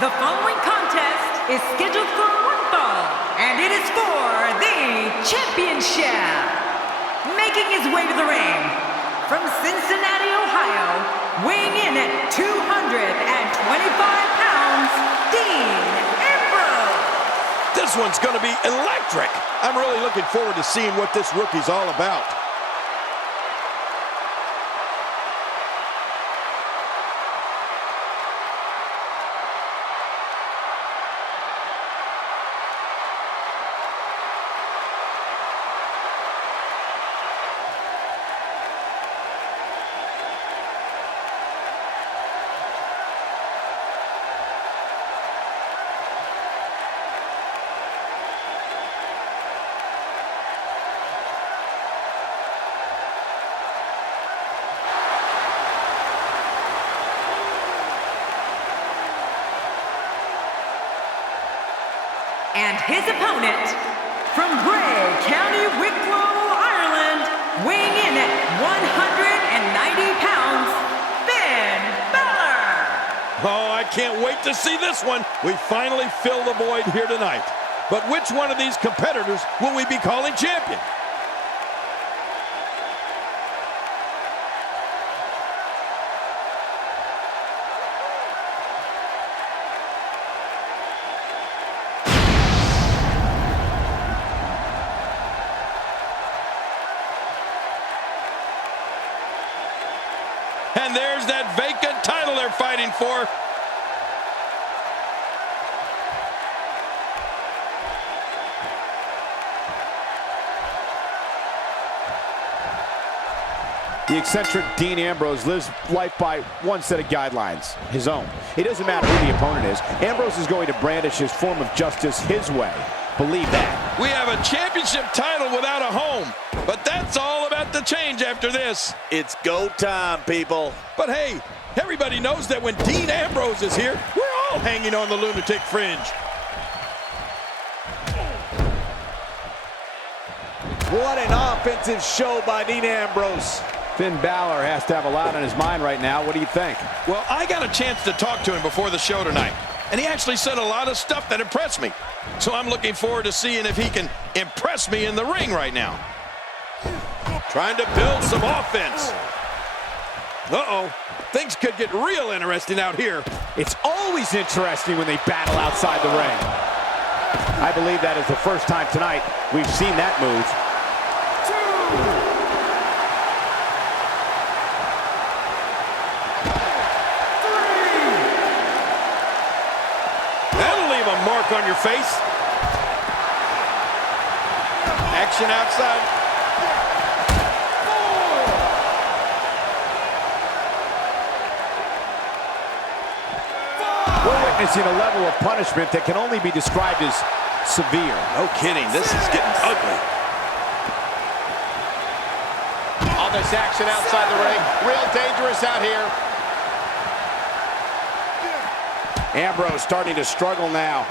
The following contest is scheduled for one fall, and it is for the championship. Making his way to the ring, from Cincinnati, Ohio, weighing in at 225 pounds, Dean Ambrose. This one's going to be electric. I'm really looking forward to seeing what this rookie's all about. And his opponent, from Bray County, Wicklow, Ireland, weighing in at 190 pounds, Finn Balor. Oh, I can't wait to see this one. We finally fill the void here tonight. But which one of these competitors will we be calling champion? And there's that vacant title they're fighting for. The eccentric Dean Ambrose lives life by one set of guidelines, his own. It doesn't matter who the opponent is. Ambrose is going to brandish his form of justice his way. Believe that. We have a championship title without a home, but that's all about to change after this. It's go time, people. But hey, everybody knows that when Dean Ambrose is here, we're all hanging on the lunatic fringe. What an offensive show by Dean Ambrose. Finn Balor has to have a lot on his mind right now. What do you think? Well, I got a chance to talk to him before the show tonight, and he actually said a lot of stuff that impressed me. So I'm looking forward to seeing if he can impress me in the ring right now. Trying to build some offense. Uh-oh. Things could get real interesting out here. It's always interesting when they battle outside the ring. I believe that is the first time tonight we've seen that move. That'll leave a mark on your face. Action outside. We're witnessing a level of punishment that can only be described as severe. No kidding, this is getting ugly. All this action outside the ring, real dangerous out here. Ambrose starting to struggle now.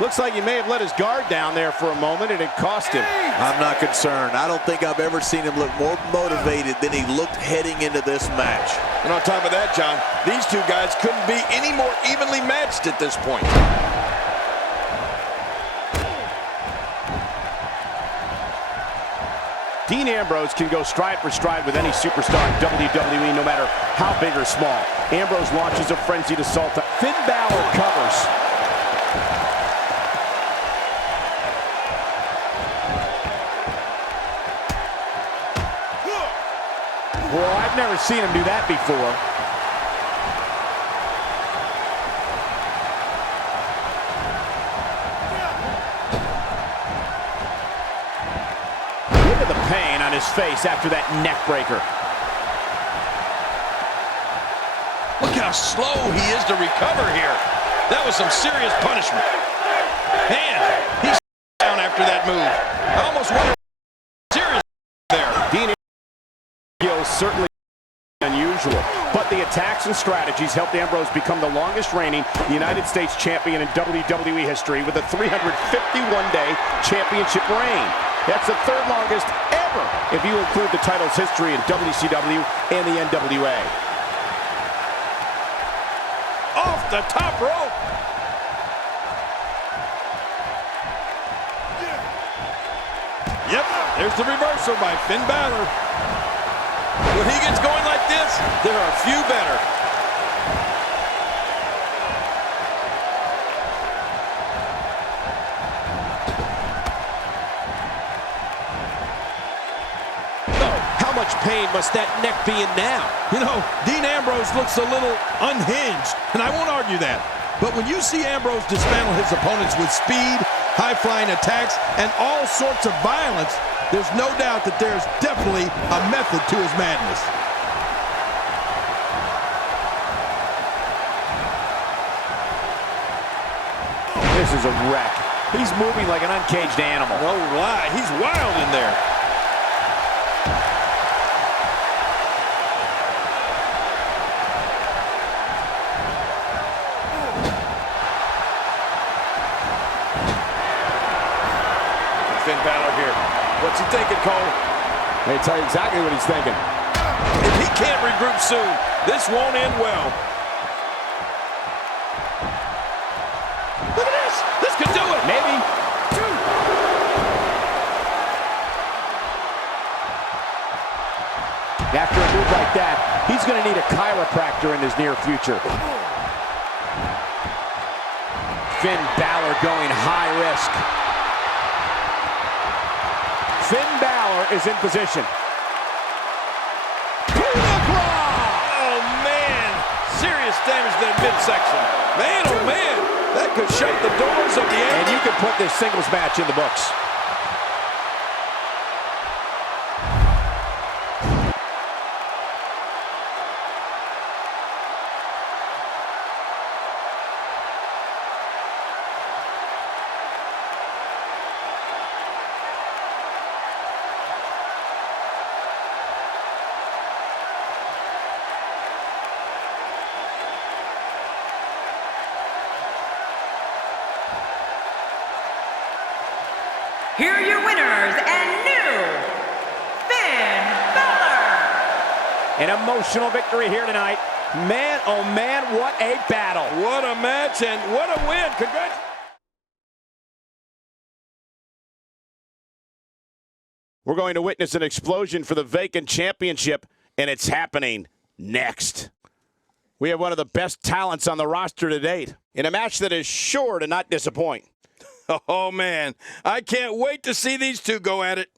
Looks like he may have let his guard down there for a moment, and it cost him. I'm not concerned. I don't think I've ever seen him look more motivated than he looked heading into this match. And on top of that, John, these two guys couldn't be any more evenly matched at this point. Dean Ambrose can go stride for stride with any superstar in WWE, no matter how big or small. Ambrose launches a frenzied assault. Finn Balor covers. Well, I've never seen him do that before. Look at the pain on his face after that neck breaker. Look how slow he is to recover here. That was some serious punishment. Man, he's down after that move. I almost wonder serious there. Dean Ambrose certainly unusual, but the attacks and strategies helped Ambrose become the longest reigning United States champion in WWE history with a 351-day championship reign. That's the third longest ever if you include the title's history in WCW and the NWA. Off the top rope. Yep, there's the reversal by Finn Balor. When he gets going like this, there are few better. How much pain must that neck be in now? You know, Dean Ambrose looks a little unhinged, and I won't argue that. But when you see Ambrose dismantle his opponents with speed, high-flying attacks, and all sorts of violence, there's no doubt that there's definitely a method to his madness. This is a wreck. He's moving like an uncaged animal. No lie, he's wild in there. Finn Balor here. What's he thinking, Cole? They tell you exactly what he's thinking. If he can't regroup soon, this won't end well. Look at this. This could do it. Maybe. After a move like that, he's going to need a chiropractor in his near future. Finn Balor going high risk. Finn Balor is in position. Oh, man. Serious damage to that midsection. Man, oh, man. That could shut the doors of the end. And you can put this singles match in the books. Here are your winners and new Finn Balor. An emotional victory here tonight. Man, oh man, what a battle. What a match and what a win. Congratulations. We're going to witness an explosion for the vacant championship, and it's happening next. We have one of the best talents on the roster to date in a match that is sure to not disappoint. Oh, man. I can't wait to see these two go at it.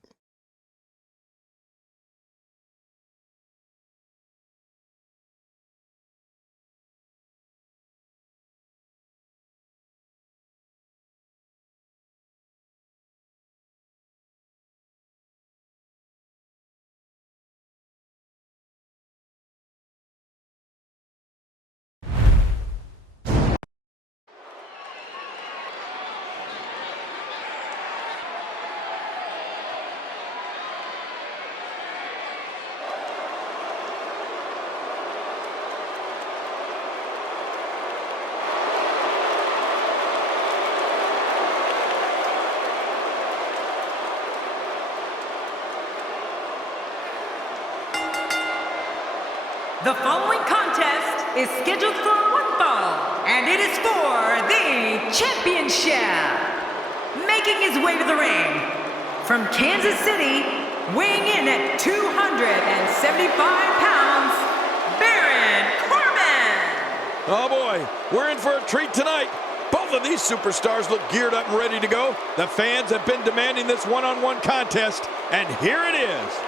The following contest is scheduled for one fall, and it is for the championship. Making his way to the ring, from Kansas City, weighing in at 275 pounds, Baron Corbin. Oh, boy. We're in for a treat tonight. Both of these superstars look geared up and ready to go. The fans have been demanding this one-on-one contest, and here it is.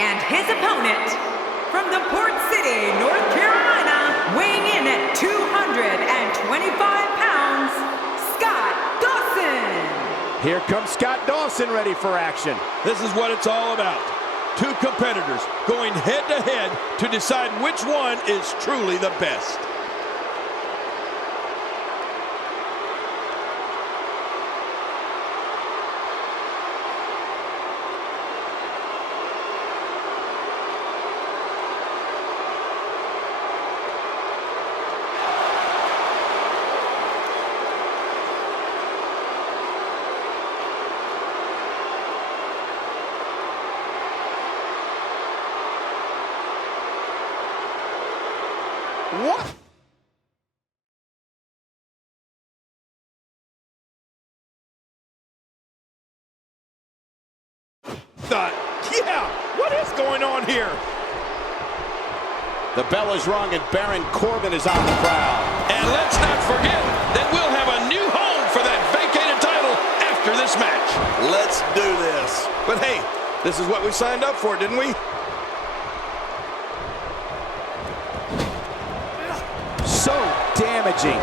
And his opponent, from the Port City, North Carolina, Here comes Scott Dawson, ready for action. This is what it's all about. Two competitors going head-to-head to decide which one is truly the best. What? Yeah, what is going on here? The bell is rung and Baron Corbin is on the prowl. And let's not forget that we'll have a new home for that vacated title after this match. Let's do this. But hey, this is what we signed up for, didn't we? So damaging.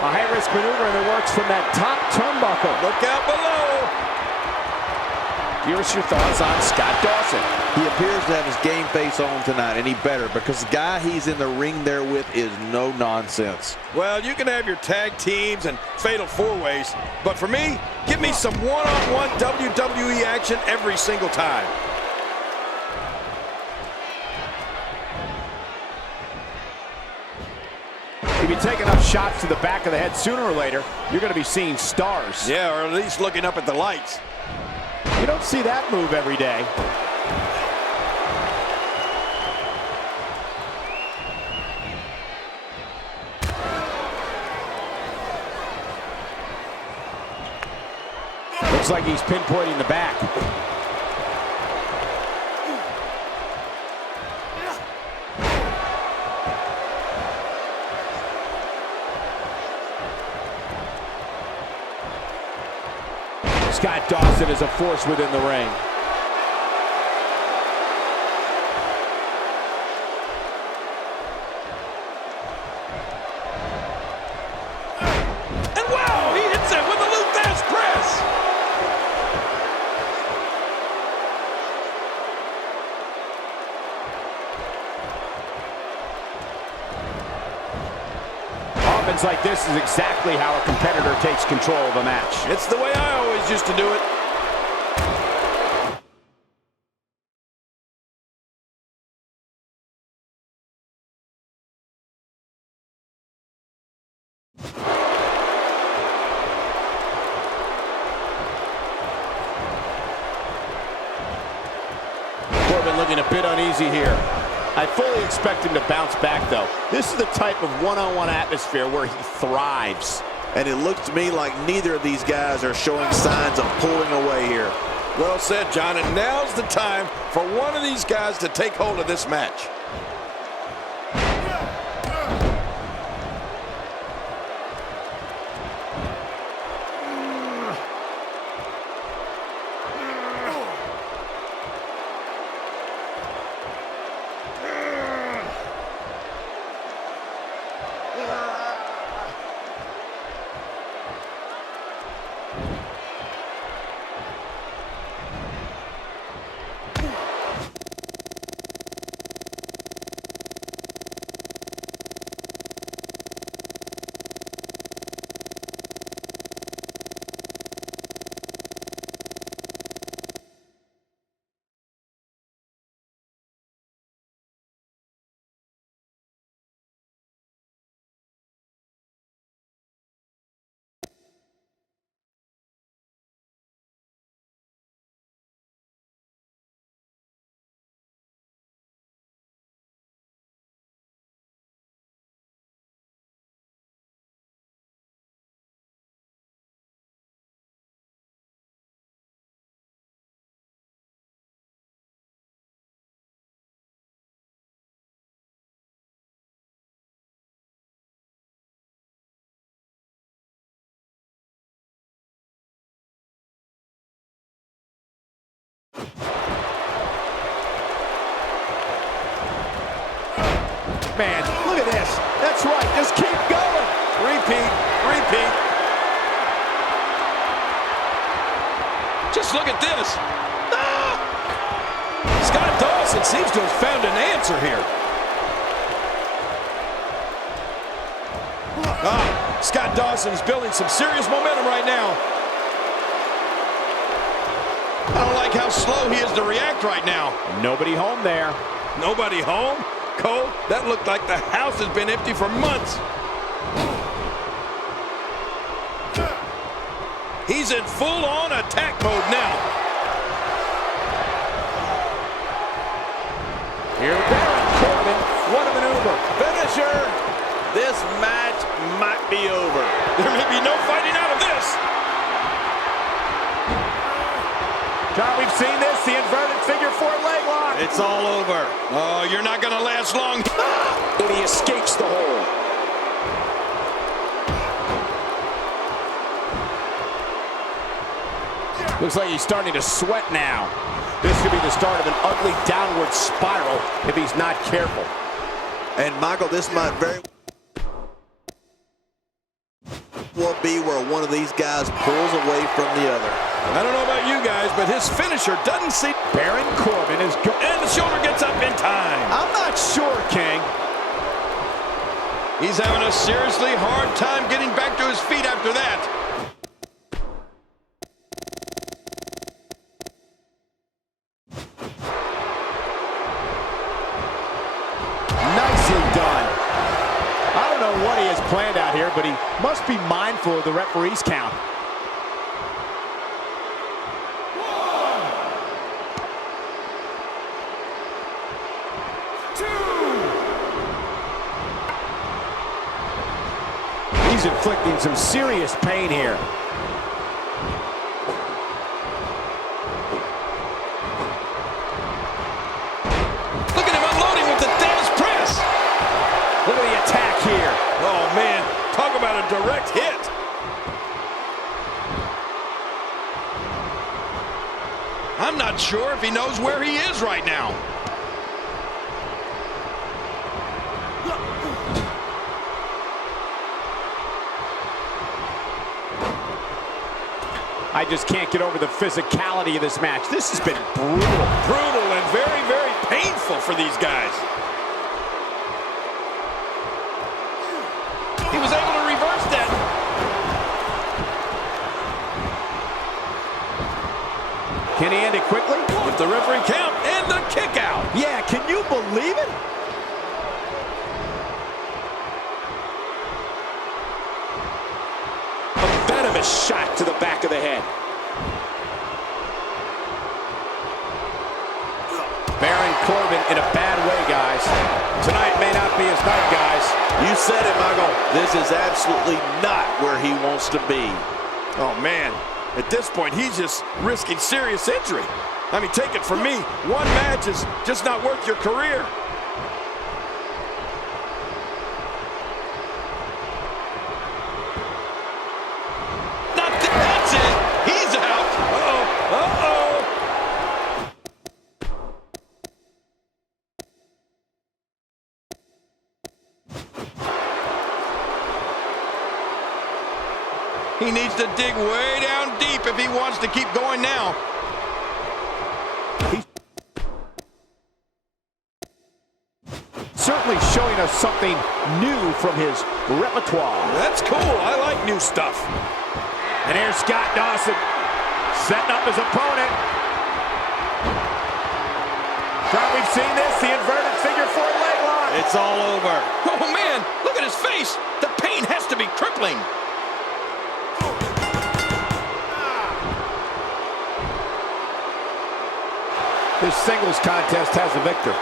A high-risk maneuver in the works from that top turnbuckle. Look out below. Here's your thoughts on Scott Dawson. He appears to have his game face on tonight, and he better, because the guy he's in the ring there with is no nonsense. Well, you can have your tag teams and fatal four-ways, but for me, give me some one-on-one WWE action every single time. If you take enough shots to the back of the head, sooner or later, you're going to be seeing stars. Yeah, or at least looking up at the lights. You don't see that move every day. Looks like he's pinpointing the back. Scott Dawson is a force within the ring. And wow, he hits it with a Luthez press. Offense like this is exactly how a competitor takes control of a match. It's the way I always used to do it. Corbin looking a bit uneasy here. I fully expect him to bounce back, though. This is the type of one-on-one atmosphere where he thrives. And it looks to me like neither of these guys are showing signs of pulling away here. Well said, John, and now's the time for one of these guys to take hold of this match. Man, look at this. That's right. Just keep going. Repeat, repeat. just look at this. Ah! Scott Dawson seems to have found an answer here. Scott Dawson's building some serious momentum right now. I don't like how slow he is to react right now. Nobody home there. Nobody home? Cole, that looked like the house has been empty for months. He's in full-on attack mode now. Here, Baron Corbin. What a maneuver. Finisher. This match might be over. There may be no fighting out of this. John, we've seen this, the inverted figure four leg lock. It's all over. Oh, you're not going to last long. And he escapes the hold. Looks like he's starting to sweat now. This could be the start of an ugly downward spiral if he's not careful. And Michael, this might very well be where one of these guys pulls away from the other. I don't know about you guys, but his finisher doesn't seem... Baron Corbin is good. And the shoulder gets up in time. I'm not sure, King. He's having a seriously hard time getting back to his feet after that. Nicely done. I don't know what he has planned out here, but he must be mindful of the referee's count. He's inflicting some serious pain here. Look at him unloading with the Thames press. Look at the attack here. Oh, man. Talk about a direct hit. I'm not sure if he knows where he is right now. I just can't get over the physicality of this match. This has been brutal. Brutal and very, very painful for these guys. He was able to reverse that. Can he end it quickly? With the referee count and the kick out. Yeah, can you believe it? A venomous shot to the back of the head. Baron Corbin in a bad way, guys. Tonight may not be his night, guys. You said it, Michael. This is absolutely not where he wants to be. Oh, man. At this point, he's just risking serious injury. I mean, take it from me. One match is just not worth your career. That's it. He's out. Uh-oh. Uh-oh. He needs to dig way down deep if he wants to keep going now. He's certainly showing us something new from his repertoire. That's cool. I like new stuff. And here's Scott Dawson setting up his opponent. John, we've seen this, the inverted figure four leg lock. It's all over. Oh, man, look at his face. The pain has to be crippling. This singles contest has a victor.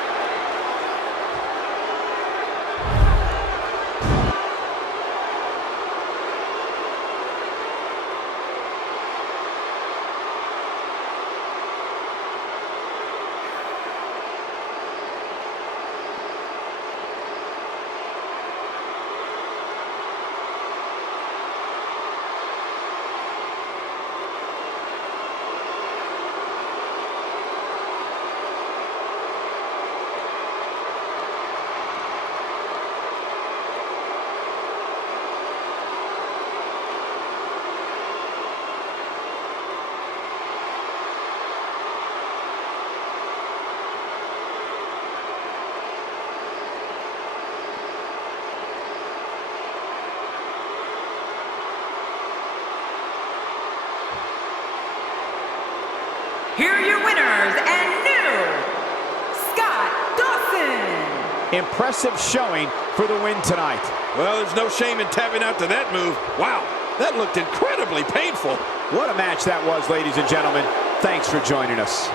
here are your winners and new Scott Dawson. Impressive showing for the win tonight. Well, there's no shame in tapping out to that move. Wow, that looked incredibly painful. What a match that was, ladies and gentlemen. Thanks for joining us.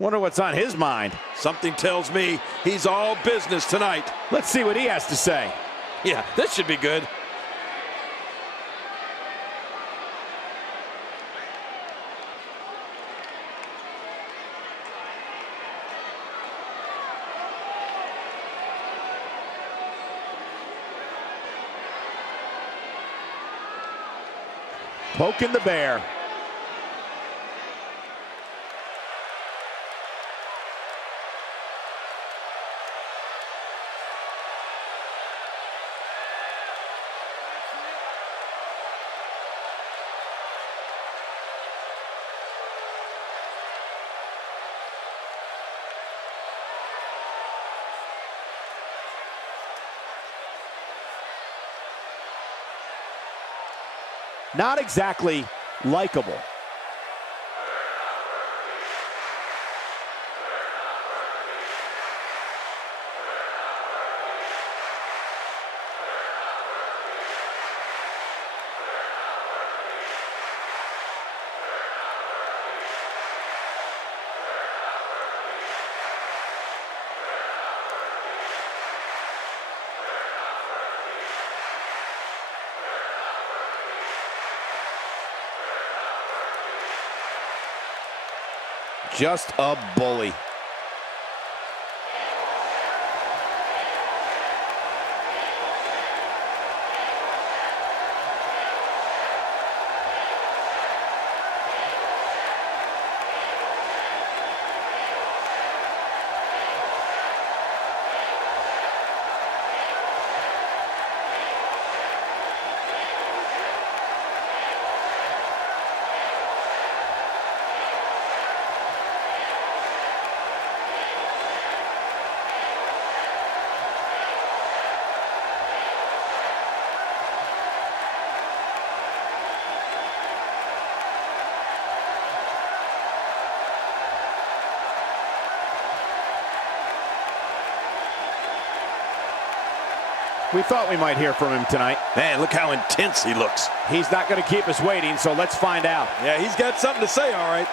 Wonder what's on his mind. Something tells me he's all business tonight. Let's see what he has to say. Yeah, this should be good. Poking the bear. Not exactly likable. Just a bully. We thought we might hear from him tonight. Man, look how intense he looks. He's not going to keep us waiting, so let's find out. Yeah, he's got something to say, all right.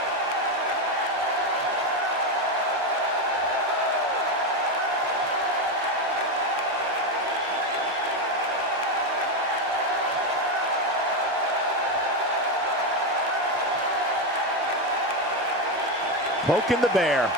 Poking the bear.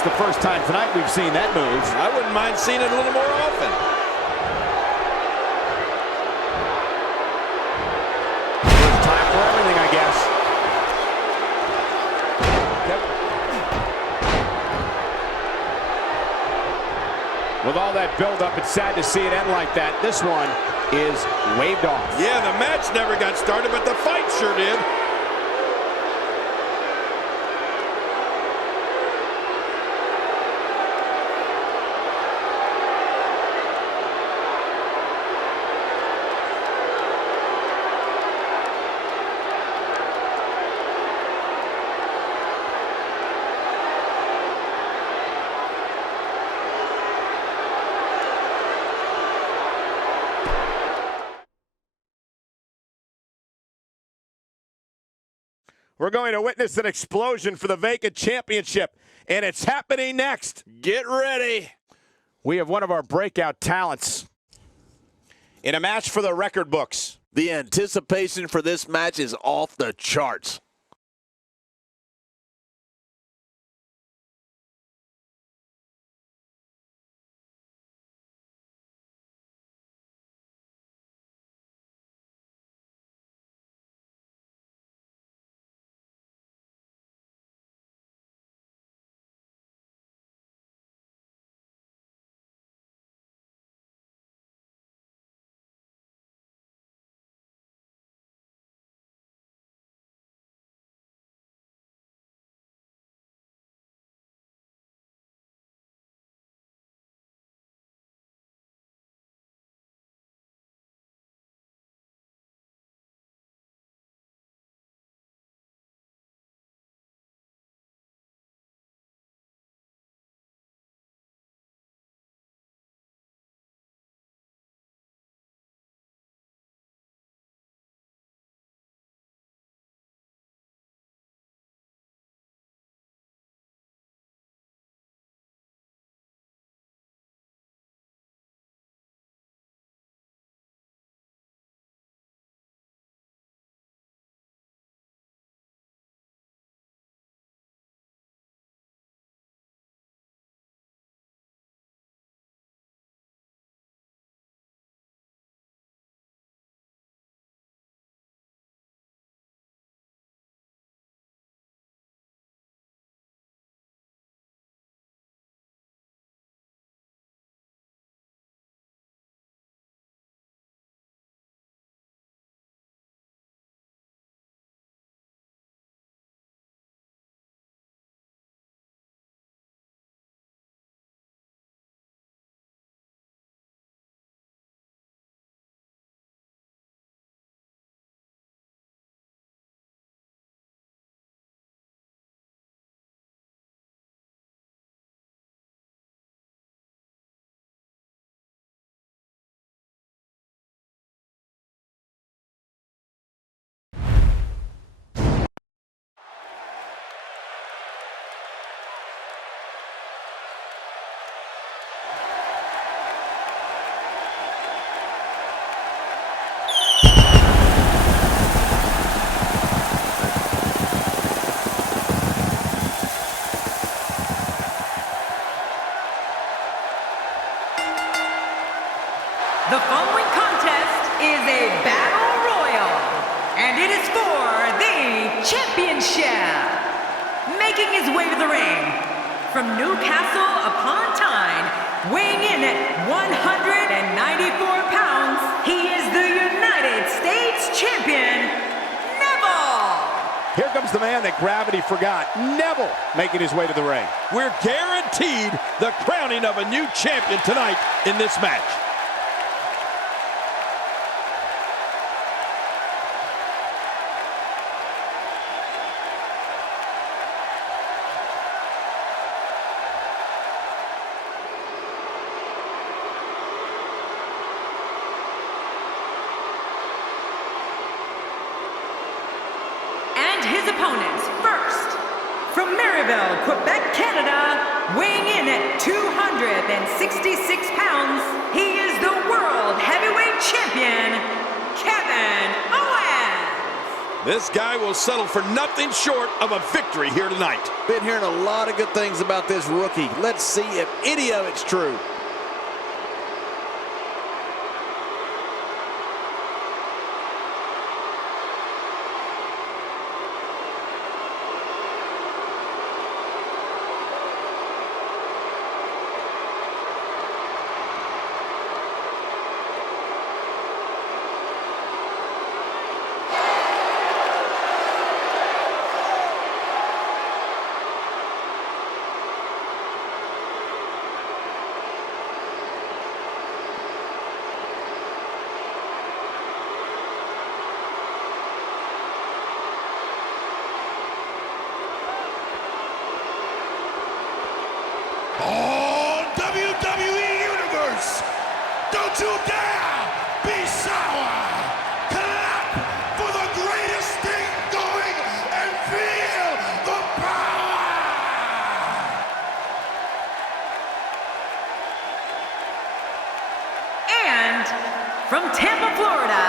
it's the first time tonight we've seen that move. I wouldn't mind seeing it a little more often. First time for everything, I guess. With all that build-up, it's sad to see it end like that. This one is waved off. Yeah, the match never got started, but the fight sure did. We're going to witness an explosion for the vacant championship, and it's happening next. Get ready. We have one of our breakout talents in a match for the record books. The anticipation for this match is off the charts. The following contest is a battle royal, and it is for the championship. Making his way to the ring from Newcastle upon Tyne, weighing in at 194 pounds, he is the United States champion, Neville. Here comes the man that gravity forgot, Neville, making his way to the ring. We're guaranteed the crowning of a new champion tonight in this match. His opponents, first, from Maryville, Quebec, Canada, weighing in at 266 pounds, he is the World Heavyweight Champion, Kevin Owens. This guy will settle for nothing short of a victory here tonight. Been hearing a lot of good things about this rookie. Let's see if any of it's true. Oh, WWE Universe, don't you dare be sour. Clap for the greatest thing going and feel the power. And from Tampa, Florida,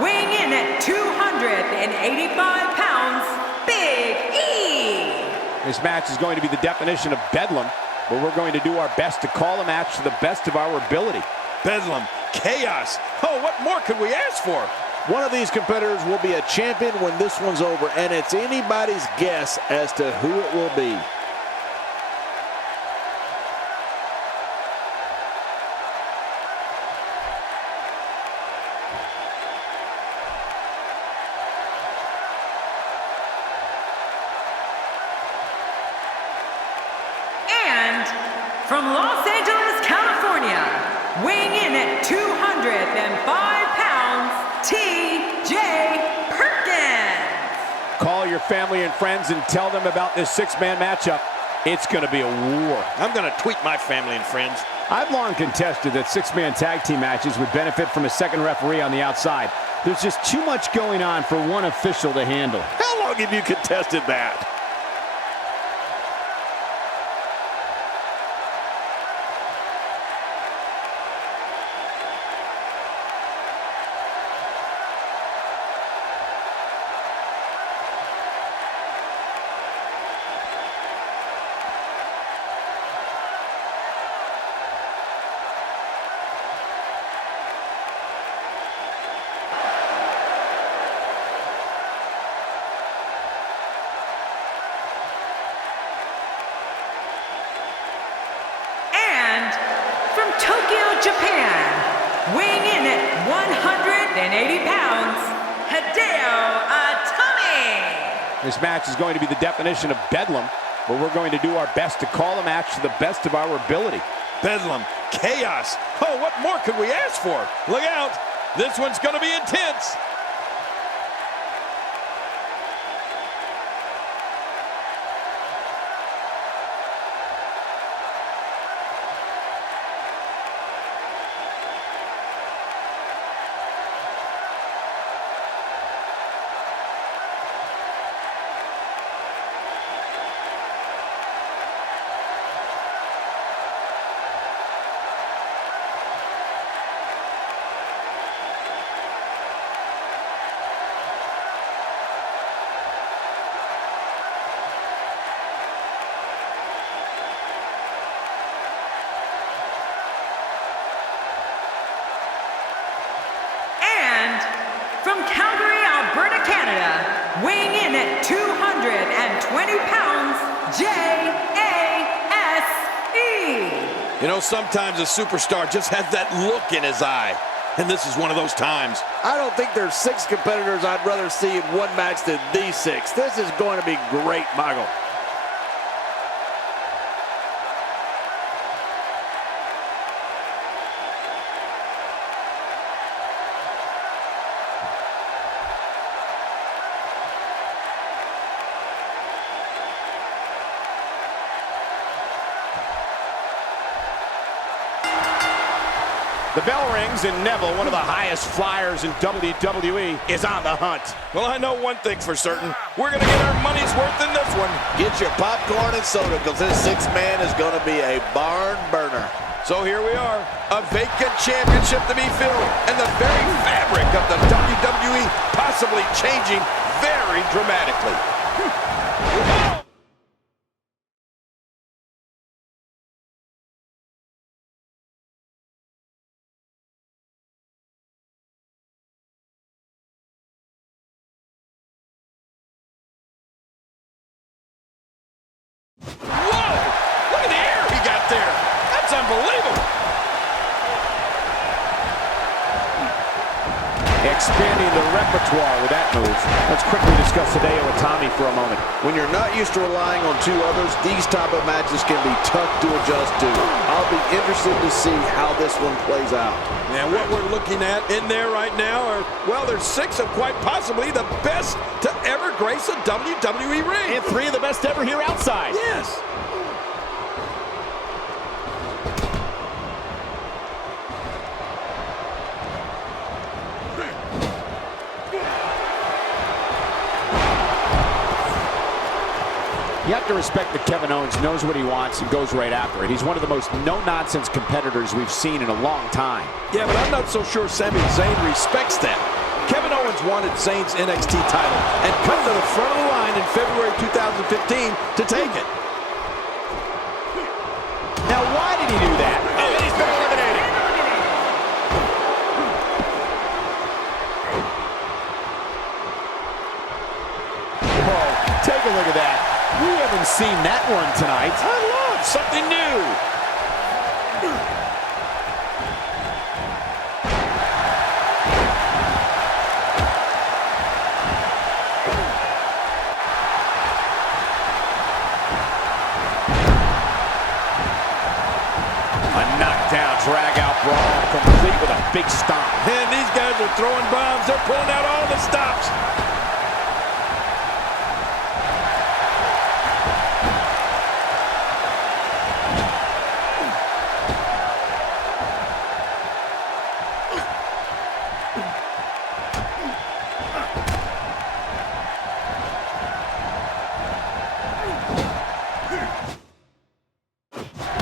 weighing in at 285 pounds, Big E. This match is going to be the definition of bedlam, but we're going to do our best to call a match to the best of our ability. Bedlam, chaos. Oh, what more could we ask for? One of these competitors will be a champion when this one's over, and it's anybody's guess as to who it will be. From Los Angeles, California, weighing in at 205 pounds, T.J. Perkins. Call your family and friends and tell them about this six-man matchup. It's going to be a war. I'm going to tweet my family and friends. I've long contested that six-man tag team matches would benefit from a second referee on the outside. There's just too much going on for one official to handle. How long have you contested that? From Tokyo, Japan, weighing in at 180 pounds, Hideo Itami. This match is going to be the definition of bedlam, but we're going to do our best to call a match to the best of our ability. Bedlam, chaos. Oh, what more could we ask for? Look out. This one's going to be intense. From Calgary, Alberta, Canada, weighing in at 220 pounds, J.A.S.E. You know, sometimes a superstar just has that look in his eye. And this is one of those times. I don't think there's 6 competitors I'd rather see in one match than these 6. This is going to be great, Michael. The bell rings and Neville, one of the highest flyers in WWE, is on the hunt. Well, I know one thing for certain. We're going to get our money's worth in this one. Get your popcorn and soda, because this 6-man is going to be a barn burner. So here we are, a vacant championship to be filled, and the very fabric of the WWE possibly changing very dramatically. Whoa! Look at the air he got there. That's unbelievable. Expanding the repertoire with that move. Let's quickly discuss Hideo Itami for a moment. When you're not used to relying on two others, these type of matches can be tough to adjust to. I'll be interested to see how this one plays out. And what we're looking at in there right now are, well, there's 6 of quite possibly the best to ever grace a WWE ring. And 3 of the best ever here outside. Yes. You have to respect that Kevin Owens knows what he wants and goes right after it. He's one of the most no-nonsense competitors we've seen in a long time. Yeah, but I'm not so sure Sami Zayn respects that. Kevin Owens wanted Zayn's NXT title and come to the front of the line in February 2015 to take it. Now, why did he do that? Oh, and he's been eliminated. Whoa, take a look at that. We haven't seen that one tonight. I love something new. A knockdown, drag-out brawl, complete with a big stomp. And these guys are throwing bombs. They're pulling out all the stops.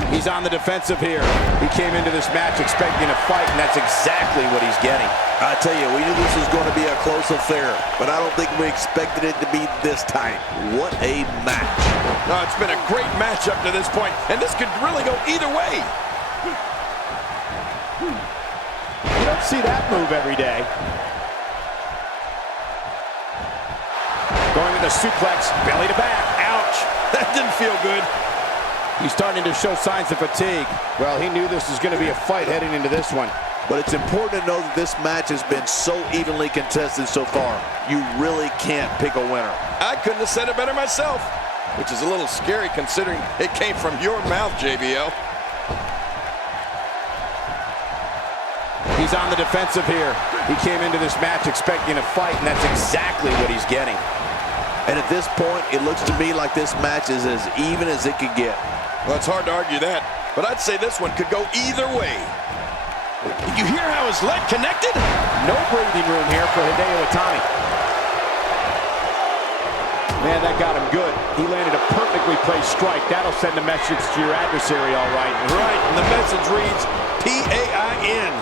He's on the defensive here. He came into this match expecting a fight, and that's exactly what he's getting. I tell you, we knew this was going to be a close affair, but I don't think we expected it to be this tight. What a match. No, it's been a great match up to this point, and this could really go either way. You don't see that move every day. Going to the suplex, belly to back. Ouch. That didn't feel good. He's starting to show signs of fatigue. Well, he knew this was going to be a fight heading into this one. But it's important to know that this match has been so evenly contested so far. You really can't pick a winner. I couldn't have said it better myself, which is a little scary considering it came from your mouth, JBL. He's on the defensive here. He came into this match expecting a fight, and that's exactly what he's getting. And at this point, it looks to me like this match is as even as it could get. Well, it's hard to argue that, but I'd say this one could go either way. Did you hear how his leg connected? No breathing room here for Hideo Itami. Man, that got him good. He landed a perfectly placed strike. That'll send a message to your adversary, all right. Right, and the message reads P-A-I-N.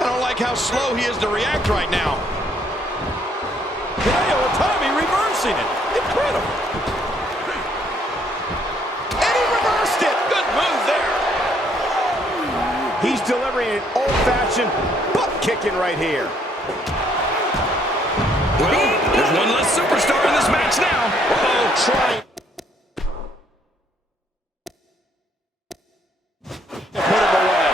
I don't like how slow he is to react right now. Hideo Itami reversing it. Incredible. And he reversed it. Good move there. He's delivering an old-fashioned butt kicking right here. Well, there's one less superstar in this match now. Uh-oh, try. Put him away.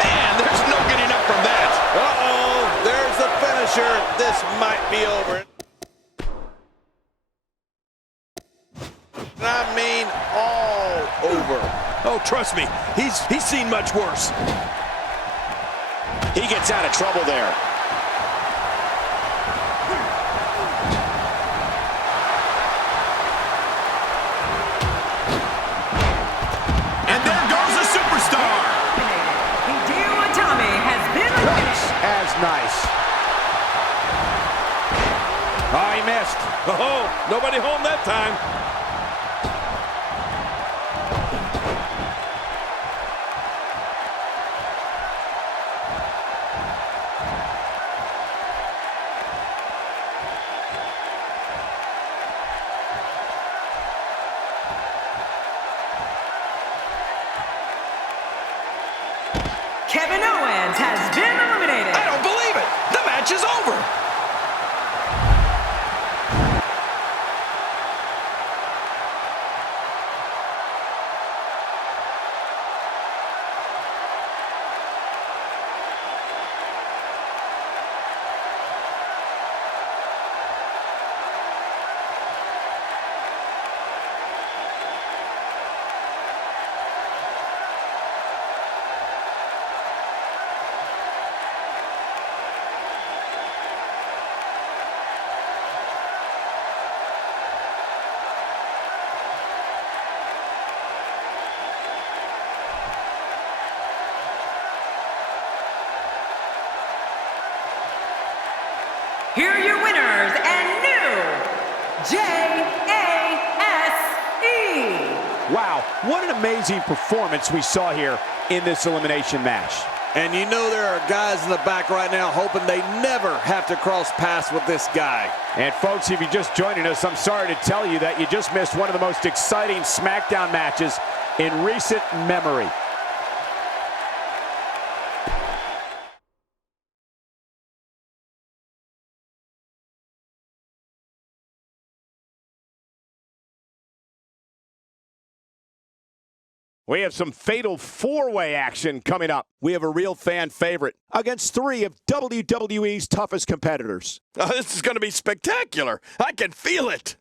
Man, there's no getting up from that. Uh-oh, there's the finisher. This might be over. I mean, all over. Oh, trust me, he's seen much worse. He gets out of trouble there. And there goes a superstar. Hideo Itami has been eliminated. As nice. Oh, he missed. Oh, nobody home that time. Kevin Owens has been eliminated. I don't believe it. The match is over. Here are your winners and new JASE. Wow, what an amazing performance we saw here in this elimination match. And you know there are guys in the back right now hoping they never have to cross paths with this guy. And folks, if you're just joining us, I'm sorry to tell you that you just missed one of the most exciting SmackDown matches in recent memory. We have some fatal four-way action coming up. We have a real fan favorite against three of WWE's toughest competitors. Oh, this is going to be spectacular. I can feel it.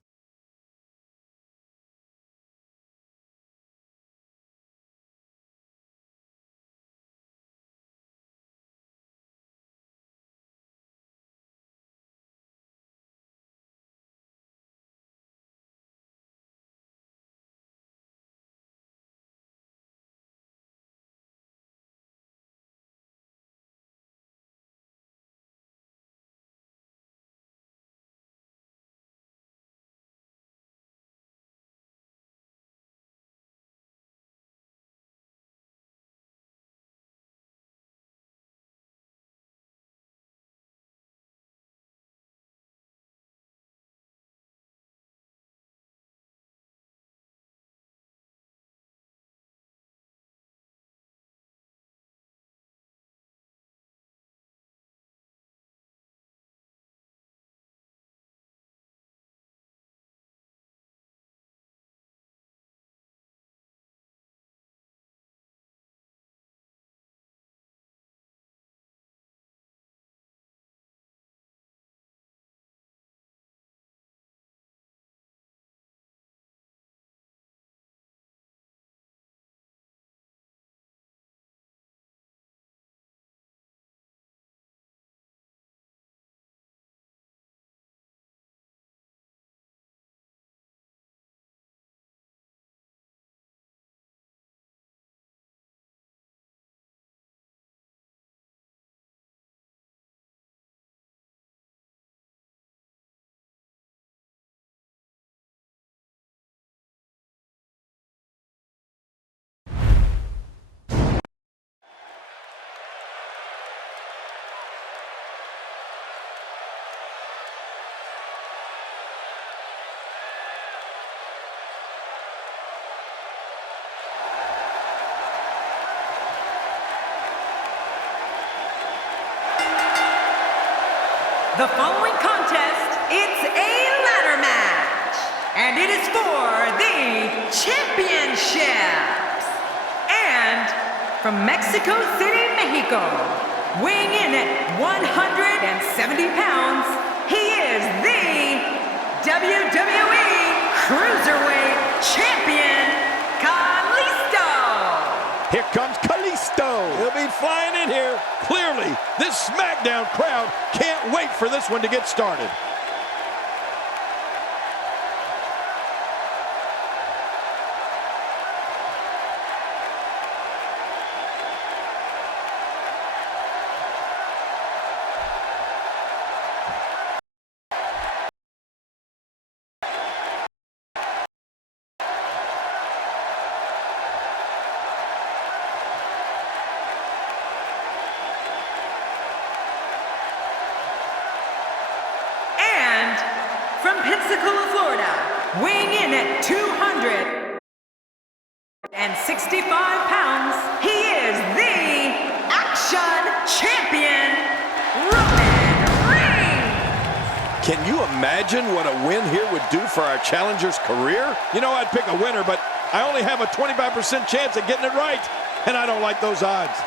The following contest, it's a ladder match, and it is for the championships. And from Mexico City, Mexico, weighing in at 170 pounds, he is the WWE Cruiserweight Champion, Kalisto. Here comes Kalisto. He'll be flying in here. Clearly, this SmackDown crowd can't wait for this one to get started. From Pensacola, Florida, weighing in at 265 pounds, he is the Action Can you imagine what a win here would do for our challenger's career? You know, I'd pick a winner, but I only have a 25% chance of getting it right, and I don't like those odds.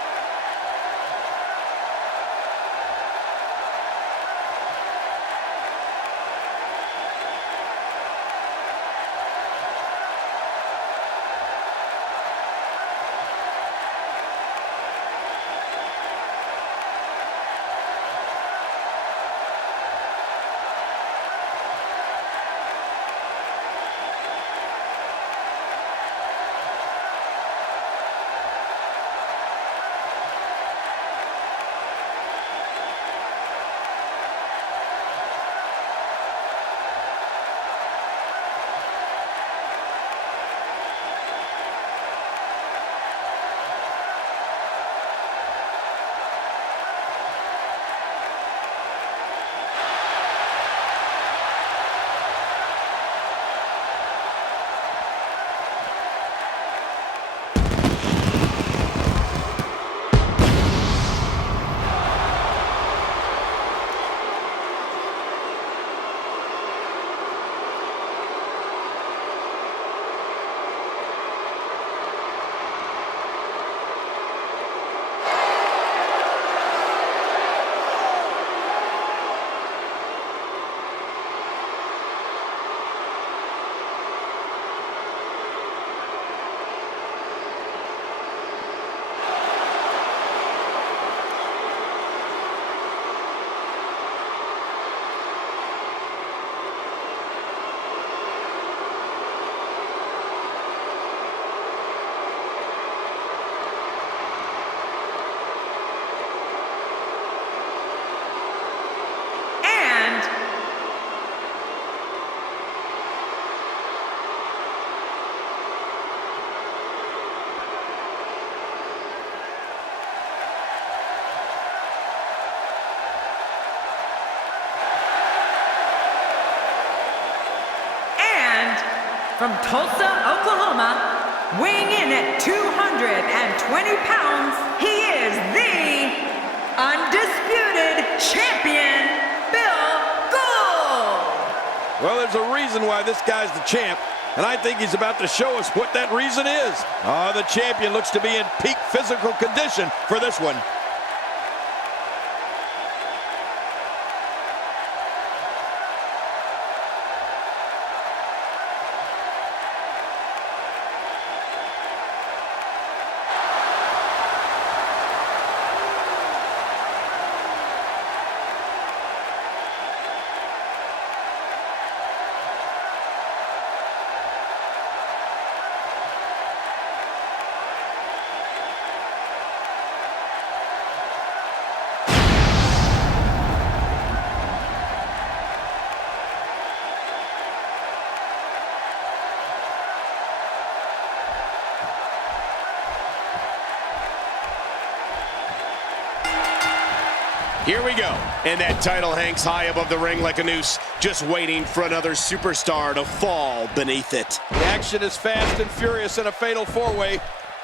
From Tulsa, Oklahoma, weighing in at 220 pounds, he is the undisputed champion, Bill Gold. Well, there's a reason why this guy's the champ, and I think he's about to show us what that reason is. The champion looks to be in peak physical condition for this one. Here we go. And that title hangs high above the ring like a noose, just waiting for another superstar to fall beneath it. The action is fast and furious in a fatal four-way.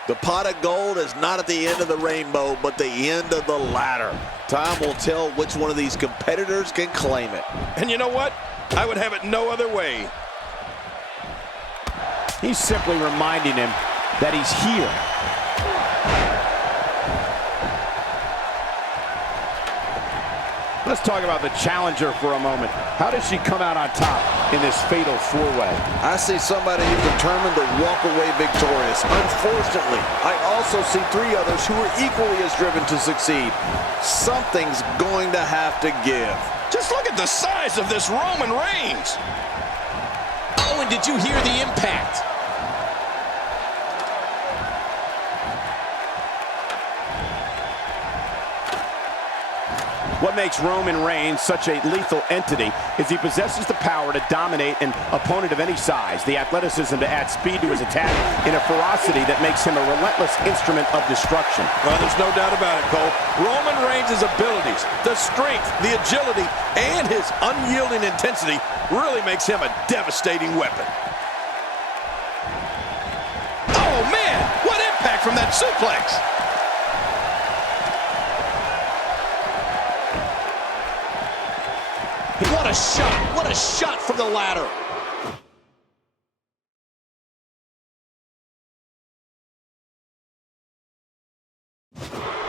The pot of gold is not at the end of the rainbow, but the end of the ladder. Time will tell which one of these competitors can claim it. And you know what? I would have it no other way. He's simply reminding him that he's here. Let's talk about the challenger for a moment. How does she come out on top in this fatal four-way? I see somebody who's determined to walk away victorious. Unfortunately, I also see three others who are equally as driven to succeed. Something's going to have to give. Just look at the size of this Roman Reigns. Oh, and did you hear the impact? What makes Roman Reigns such a lethal entity is he possesses the power to dominate an opponent of any size, the athleticism to add speed to his attack, and a ferocity that makes him a relentless instrument of destruction. Well, there's no doubt about it, Cole. Roman Reigns' abilities, the strength, the agility, and his unyielding intensity really makes him a devastating weapon. Oh, man! What impact from that suplex! What a shot. What a shot from the ladder.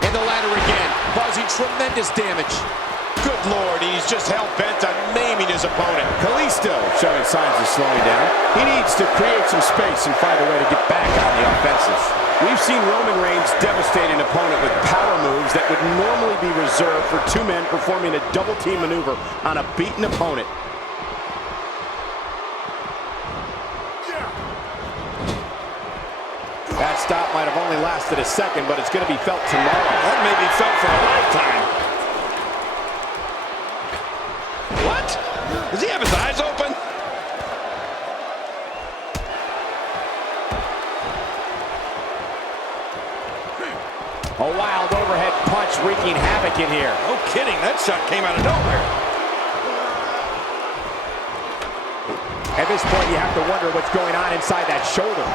And the ladder again, causing tremendous damage. Good Lord, he's just hell-bent on maiming his opponent. Kalisto showing signs of slowing down. He needs to create some space and find a way to get back on the offensive. We've seen Roman Reigns devastate an opponent with power moves that would normally be reserved for two men performing a double-team maneuver on a beaten opponent. That stop might have only lasted a second, but it's going to be felt tomorrow. That may be felt for a lifetime. What? Does he have his eyes open? A wild overhead punch wreaking havoc in here. No kidding, that shot came out of nowhere. At this point, you have to wonder what's going on inside that shoulder.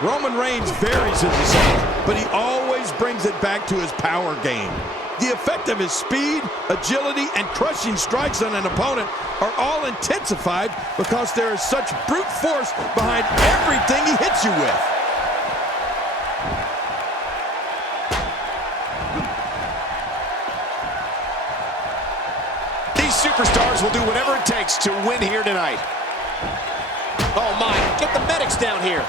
Roman Reigns varies his assault, but he always brings it back to his power game. The effect of his speed, agility, and crushing strikes on an opponent are all intensified because there is such brute force behind everything he hits you with. These superstars will do whatever it takes to win here tonight. Oh my, get the medics down here.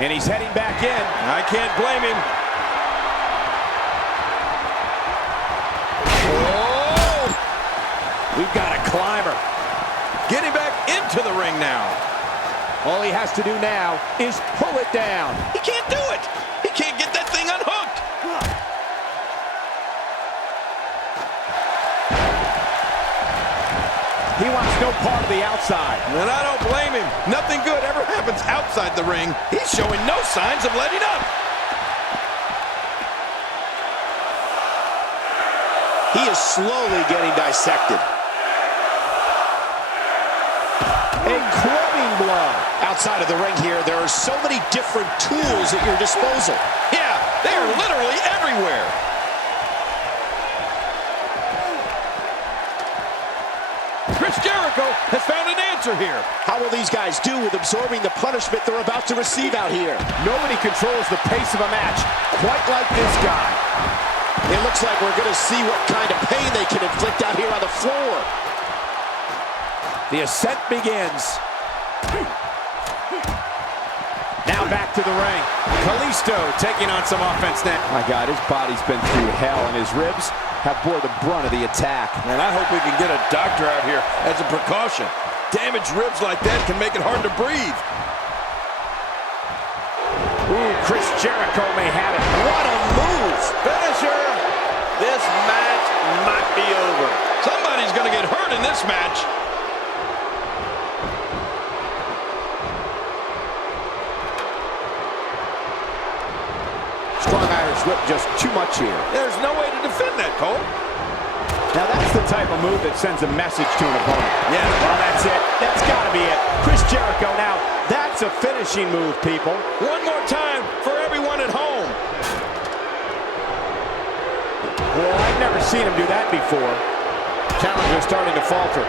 And he's heading back in. I can't blame him. Oh! We've got a climber. Getting back into the ring now. All he has to do now is pull it down. He can't do it. He can't get that thing unhooked. He wants no part of the outside. And I don't blame him. Nothing good ever happens outside the ring. He's showing no signs of letting up. He is slowly getting dissected. A clubbing blow. Outside of the ring here, there are so many different tools at your disposal. Yeah, they are literally everywhere. Chris Jericho has found an answer here. How will these guys do with absorbing the punishment they're about to receive out here? Nobody controls the pace of a match quite like this guy. It looks like we're going to see what kind of pain they can inflict out here on the floor. The ascent begins. Now back to the ring. Kalisto taking on some offense now. My God, his body's been through hell, and his ribs have bore the brunt of the attack. And I hope we can get a doctor out here as a precaution. Damaged ribs like that can make it hard to breathe. Ooh, Chris Jericho may have it. What a move. Finisher. This match might be over. Somebody's going to get hurt in this match. Strong Irish whip just too much here. There's no way to defend that, Cole. Now that's the type of move that sends a message to an opponent. Yeah. Well, that's it. That's got to be it. Chris Jericho now. That's a finishing move, people. One more time for everyone at home. Well, I've never seen him do that before. Challenger's starting to falter.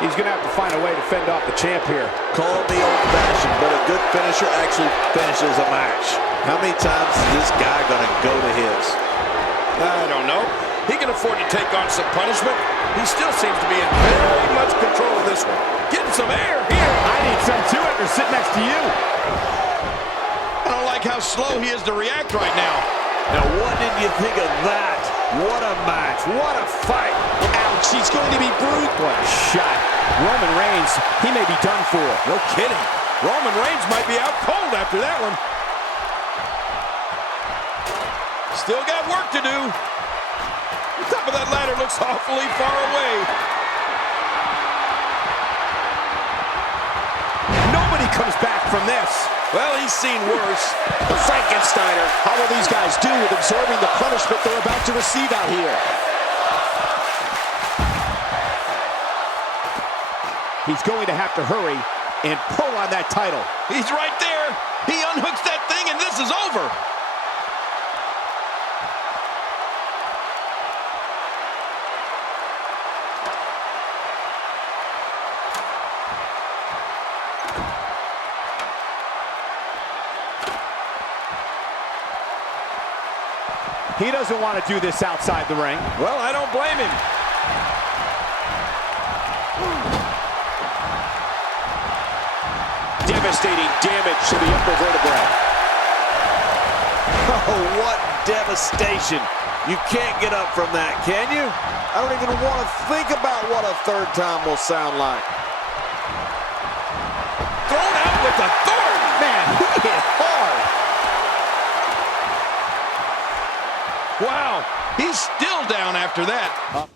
He's going to have to find a way to fend off the champ here. Call me old-fashioned, but a good finisher actually finishes a match. How many times is this guy going to go to his? I don't know. He can afford to take on some punishment. He still seems to be in very much control of this one. Getting some air here. I need some too after sitting next to you. I don't like how slow he is to react right now. Now, what did you think of that? What a match. What a fight. Ouch, he's going to be bruised. What a shot. Roman Reigns, he may be done for. No kidding. Roman Reigns might be out cold after that one. Still got work to do. The top of that ladder looks awfully far away. Nobody comes back from this. Well, he's seen worse. The Frankensteiner. How will these guys do with absorbing the punishment they're about to receive out here? He's going to have to hurry and pull on that title. He's right there. He unhooks that thing and this is over. He doesn't want to do this outside the ring. Well, I don't blame him. Devastating damage to the upper vertebrae. Oh, what devastation. You can't get up from that, can you? I don't even want to think about what a third time will sound like. Thrown out with authority. Man, he hit hard. Wow, he's still down after that.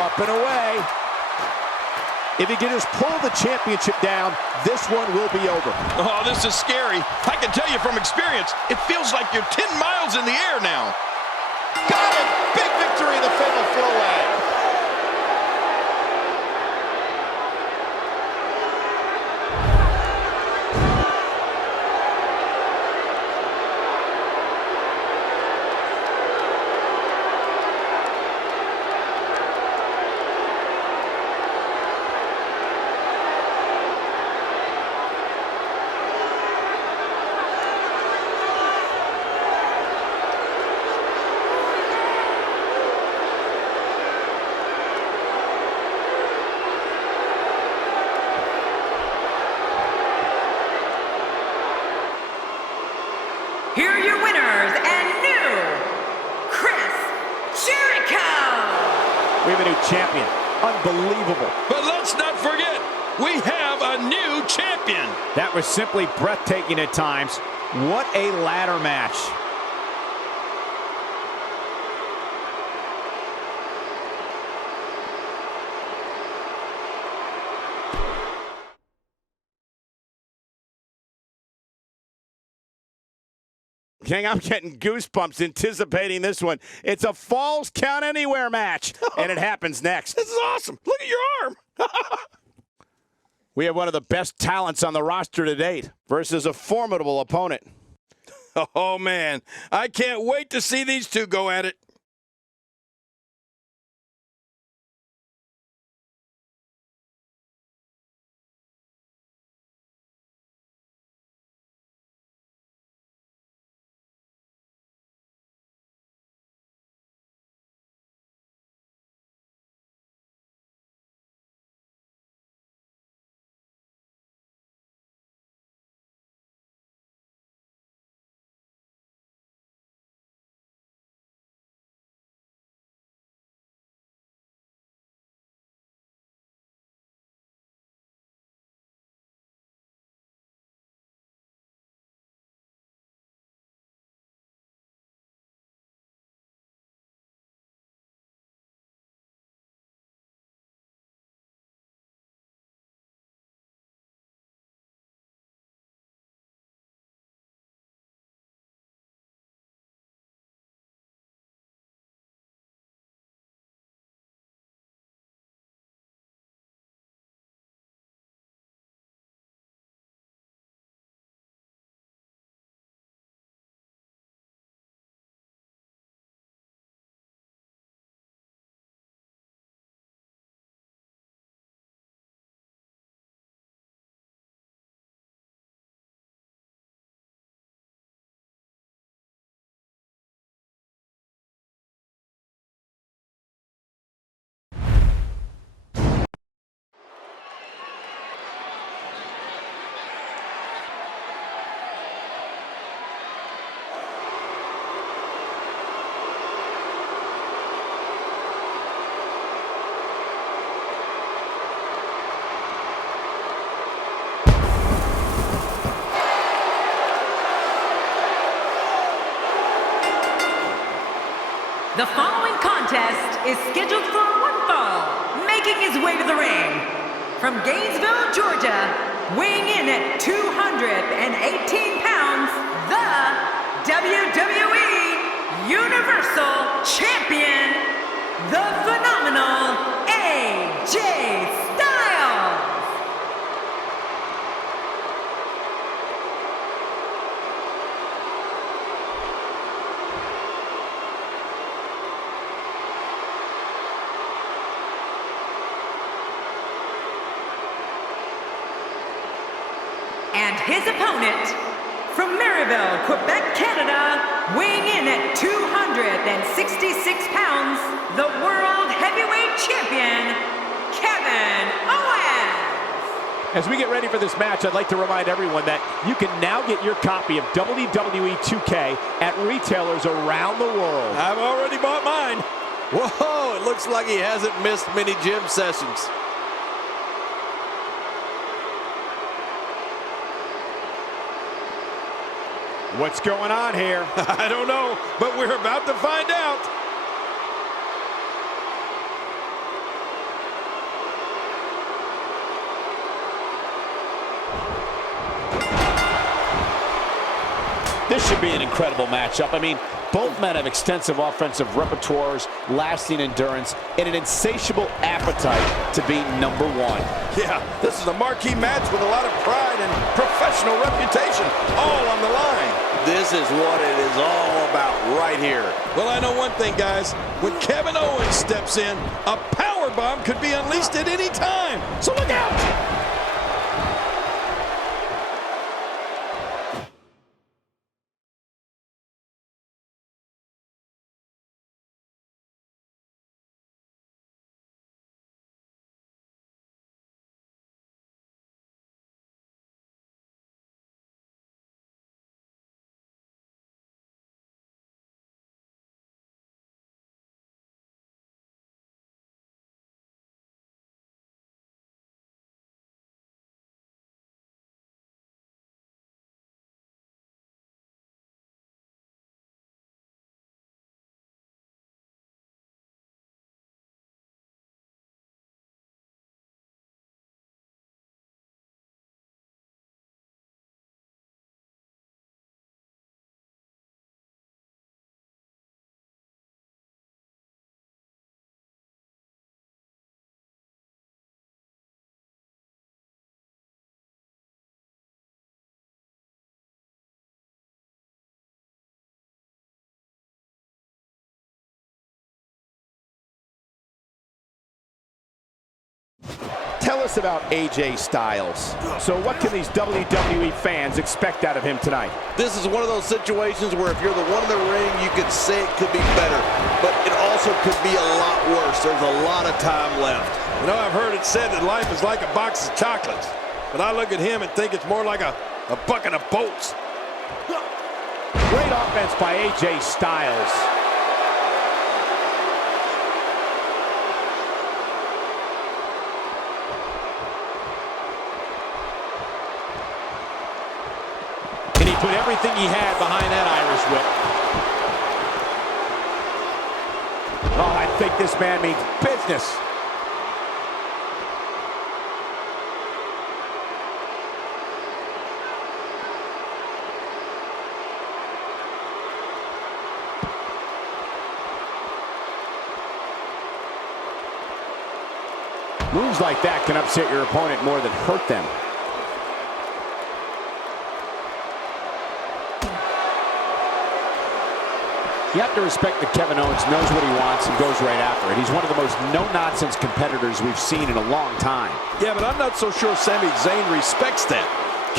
Up and away. If he can just pull the championship down, this one will be over. Oh, this is scary. I can tell you from experience, it feels like you're 10 miles in the air now. Got it! Big victory in the fatal four-way. have a new champion. Unbelievable. But let's not forget, we have a new champion. That was simply breathtaking at times. What a ladder match. King, I'm getting goosebumps anticipating this one. It's a Falls Count Anywhere match, and it happens next. This is awesome. Look at your arm. We have one of the best talents on the roster to date versus a formidable opponent. Oh, man. I can't wait to see these two go at it. The following contest is scheduled for one fall, making his way to the ring. From Gainesville, Georgia, weighing in at 218 pounds, the WWE Universal Champion, the phenomenal AJ Styles. And his opponent, from Maryville, Quebec, Canada, weighing in at 266 pounds, the World Heavyweight Champion, Kevin Owens. As we get ready for this match, I'd like to remind everyone that you can now get your copy of WWE 2K at retailers around the world. I've already bought mine. Whoa, it looks like he hasn't missed many gym sessions. What's going on here? I don't know, but we're about to find out. This should be an incredible matchup. I mean, both men have extensive offensive repertoires, lasting endurance, and an insatiable appetite to be number one. Yeah, this is a marquee match with a lot of pride and professional reputation all on the line. This is what it is all about right here. Well, I know one thing, guys. When Kevin Owens steps in, a power bomb could be unleashed at any time. So look out! Tell us about AJ Styles. So what can these WWE fans expect out of him tonight? This is one of those situations where if you're the one in the ring, you could say it could be better, but it also could be a lot worse. There's a lot of time left. You know, I've heard it said that life is like a box of chocolates, but I look at him and think it's more like a bucket of bolts. Great offense by AJ Styles. And he put everything he had behind that Irish whip. Oh, I think this man means business. Moves like that can upset your opponent more than hurt them. You have to respect that Kevin Owens knows what he wants and goes right after it. He's one of the most no-nonsense competitors we've seen in a long time. Yeah, but I'm not so sure Sami Zayn respects that.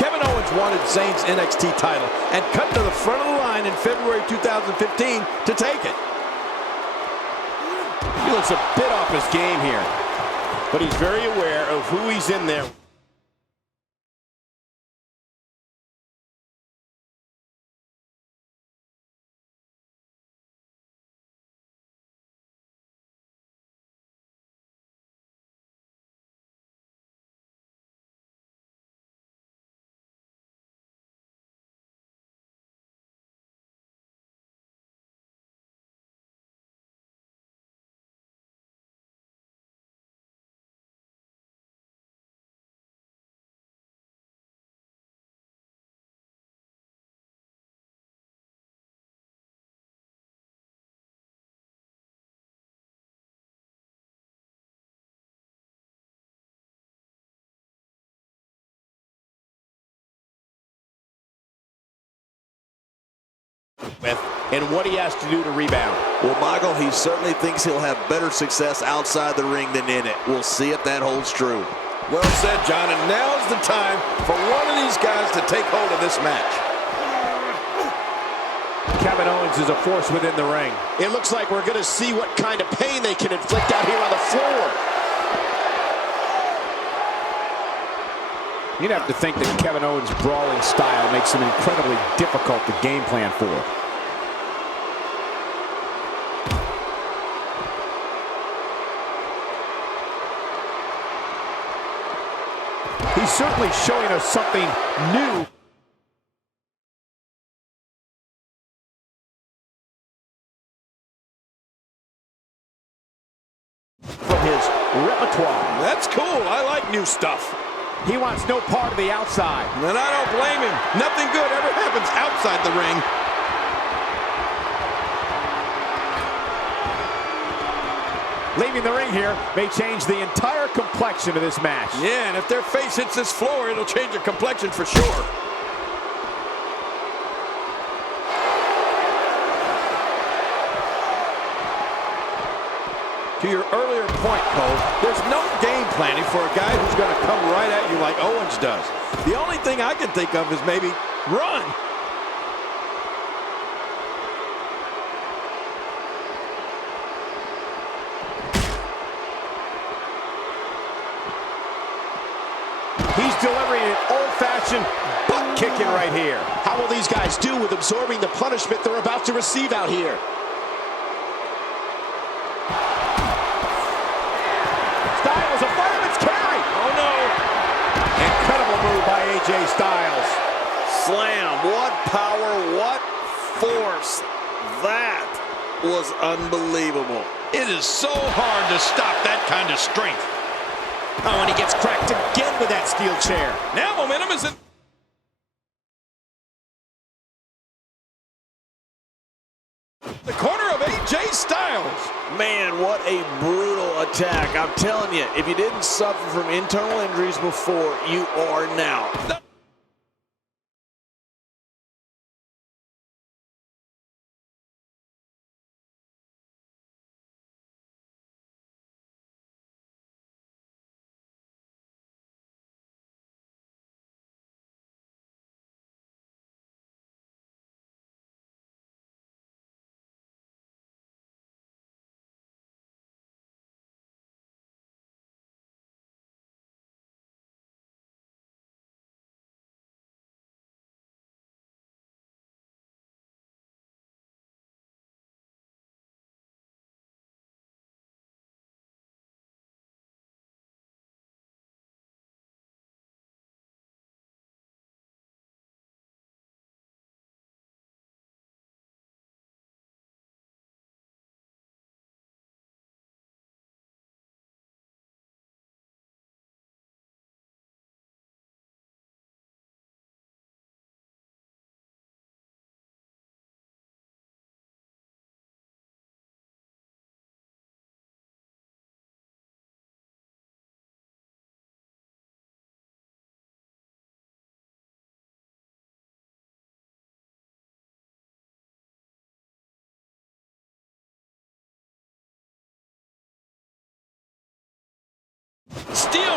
Kevin Owens wanted Zayn's NXT title and cut to the front of the line in February 2015 to take it. He looks a bit off his game here, but he's very aware of who he's in there. And what he has to do to rebound. Well, Michael, he certainly thinks he'll have better success outside the ring than in it. We'll see if that holds true. Well said, John, and now's the time for one of these guys to take hold of this match. Kevin Owens is a force within the ring. It looks like we're going to see what kind of pain they can inflict out here on the floor. You'd have to think that Kevin Owens' brawling style makes him incredibly difficult to game plan for. He's certainly showing us something new. From his repertoire. That's cool. I like new stuff. He wants no part of the outside. And I don't blame him. Nothing good ever happens outside the ring. Leaving the ring here may change the entire complexion of this match. Yeah, and if their face hits this floor, it'll change their complexion for sure. To your earlier point, Cole, there's no game planning for a guy who's going to come right at you like Owens does. The only thing I can think of is maybe run. He's delivering an old-fashioned butt kicking right here. How will these guys do with absorbing the punishment they're about to receive out here? Styles, a fireman's carry. Oh, no. Incredible move by AJ Styles. Slam. What power, what force. That was unbelievable. It is so hard to stop that kind of strength. Oh, and he gets cracked again with that steel chair. Now momentum is in. The corner of AJ Styles. Man, what a brutal attack. I'm telling you, if you didn't suffer from internal injuries before, you are now.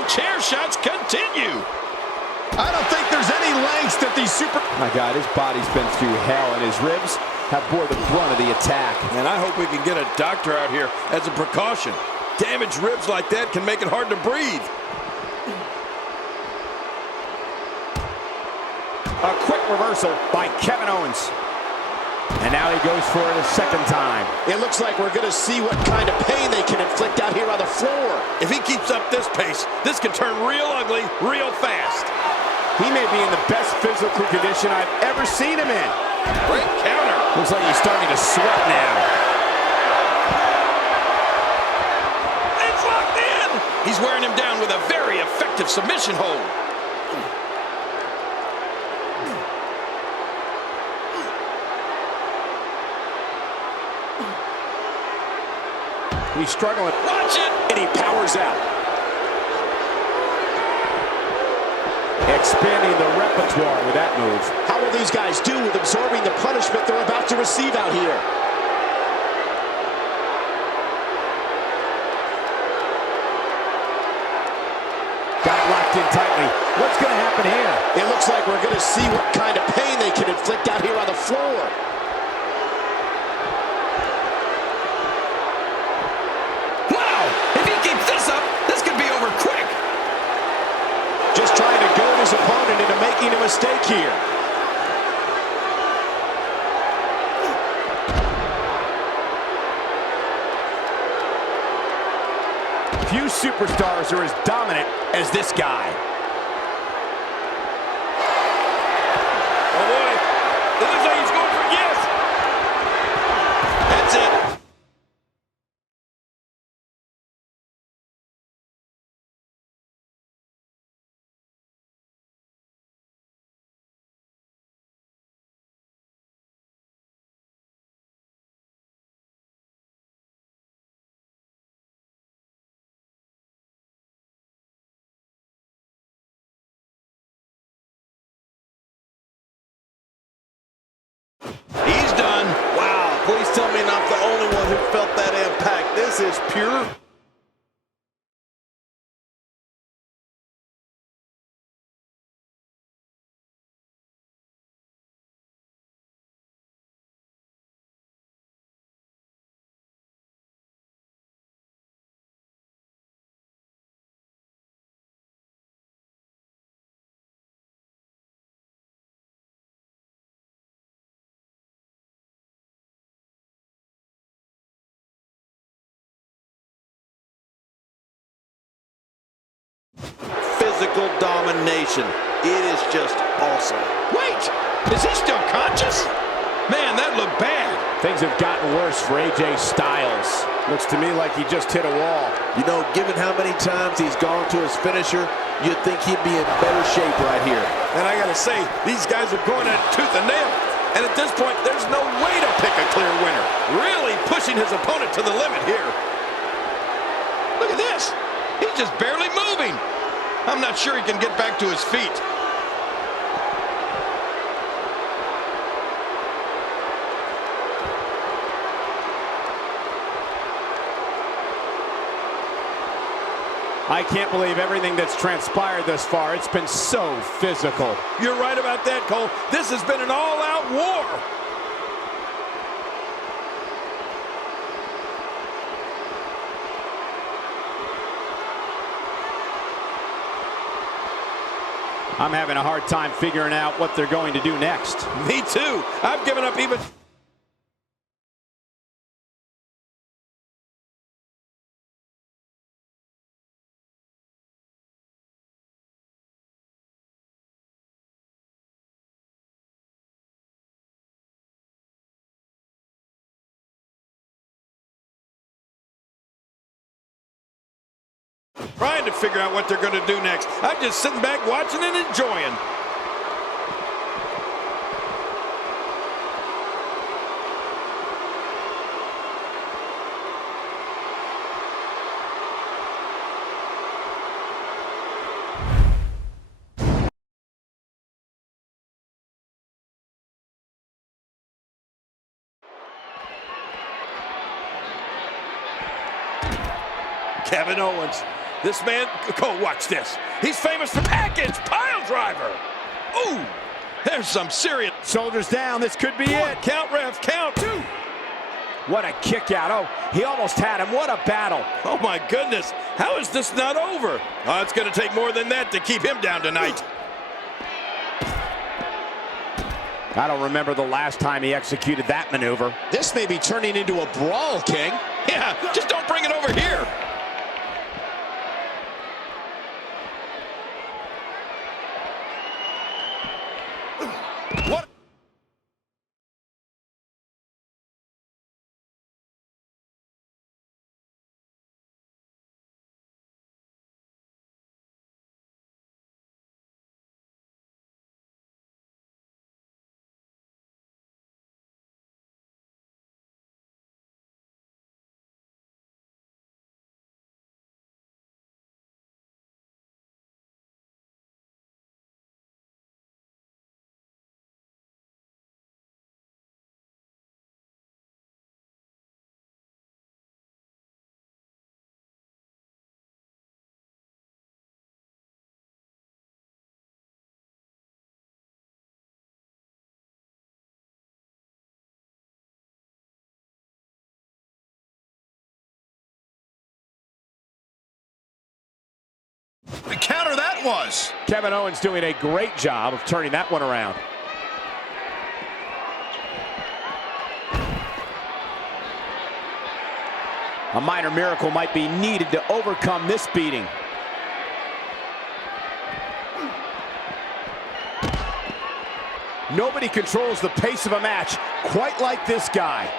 chair shots continue. I don't think there's any lengths that these My God, his body's been through hell, and his ribs have bore the brunt of the attack. And I hope we can get a doctor out here as a precaution. Damaged ribs like that can make it hard to breathe. A quick reversal by Kevin Owens. And now he goes for it a second time. It looks like we're going to see what kind of pain they can inflict out here on the floor. If he keeps up this pace, this can turn real ugly real fast. He may be in the best physical condition I've ever seen him in. Great counter. Looks like he's starting to sweat now. It's locked in. He's wearing him down with a very effective submission hold. He's struggling. Watch it. And he powers out. Expanding the repertoire with that move. How will these guys do with absorbing the punishment they're about to receive out here? Got it locked in tightly. What's going to happen here? It looks like we're going to see what kind of pain they can inflict out here on the floor. Wow! If he keeps this up, this could be over quick. Just trying to goad his opponent into making a mistake here. Few superstars are as dominant as this guy. Oh boy. It looks like he's going for yes. That's it. He's done. Wow, please tell me I'm the only one who felt that impact. This is pure. Physical domination. It is just awesome. Wait, is he still conscious? Man, that looked bad. Things have gotten worse for AJ Styles. Looks to me like he just hit a wall. You know, given how many times he's gone to his finisher, you'd think he'd be in better shape right here. And I gotta say, these guys are going at it tooth and nail. And at this point, there's no way to pick a clear winner. Really pushing his opponent to the limit here. Look at this. He's just barely moving. I'm not sure he can get back to his feet. I can't believe everything that's transpired thus far. It's been so physical. You're right about that, Cole. This has been an all-out war. I'm having a hard time figuring out what they're going to do next. Me too. I've given up even... trying to figure out what they're going to do next. I'm just sitting back watching and enjoying. Kevin Owens. This man, go watch this. He's famous for package pile driver. Ooh, there's some serious. Shoulders down, this could be it. Count, ref, count. 2. What a kick out. Oh, he almost had him. What a battle. Oh my goodness, how is this not over? Oh, it's gonna take more than that to keep him down tonight. I don't remember the last time he executed that maneuver. This may be turning into a brawl, King. Yeah, just don't bring it over here. What? The counter that was. Kevin Owens doing a great job of turning that one around. A minor miracle might be needed to overcome this beating. Nobody controls the pace of a match quite like this guy.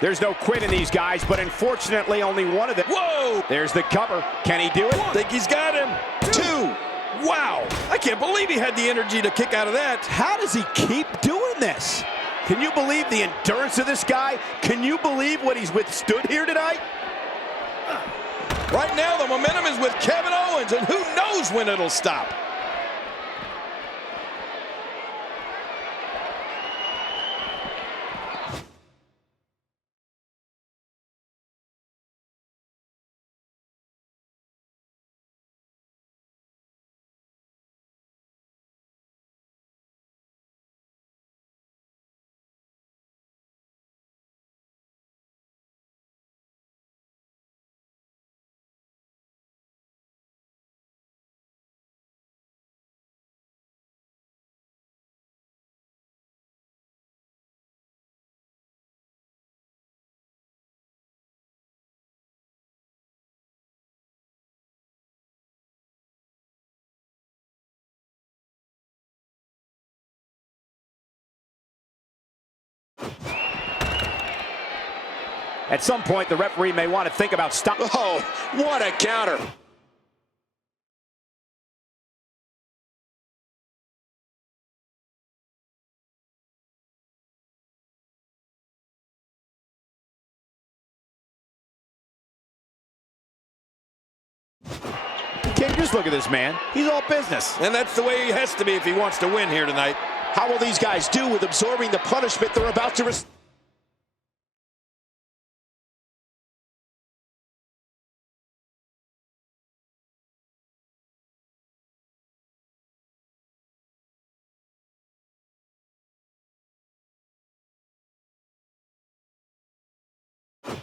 There's no quit in these guys, but unfortunately only one of them. Whoa! There's the cover. Can he do it? I think he's got him. 2. Wow, I can't believe he had the energy to kick out of that. How does he keep doing this? Can you believe the endurance of this guy? Can you believe what he's withstood here tonight? Right now, the momentum is with Kevin Owens, and who knows when it'll stop. At some point, the referee may want to think about stopping. Oh, what a counter. King, just look at this man. He's all business. And that's the way he has to be if he wants to win here tonight. How will these guys do with absorbing the punishment they're about to receive?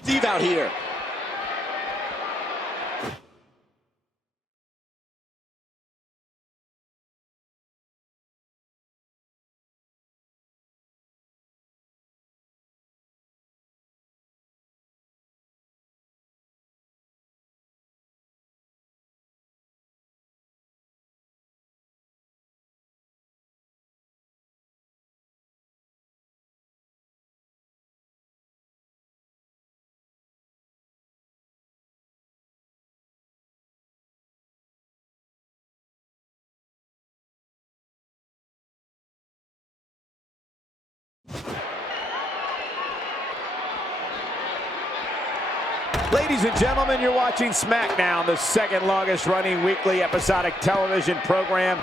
Steve out here. Ladies and gentlemen, you're watching SmackDown, the second longest running weekly episodic television program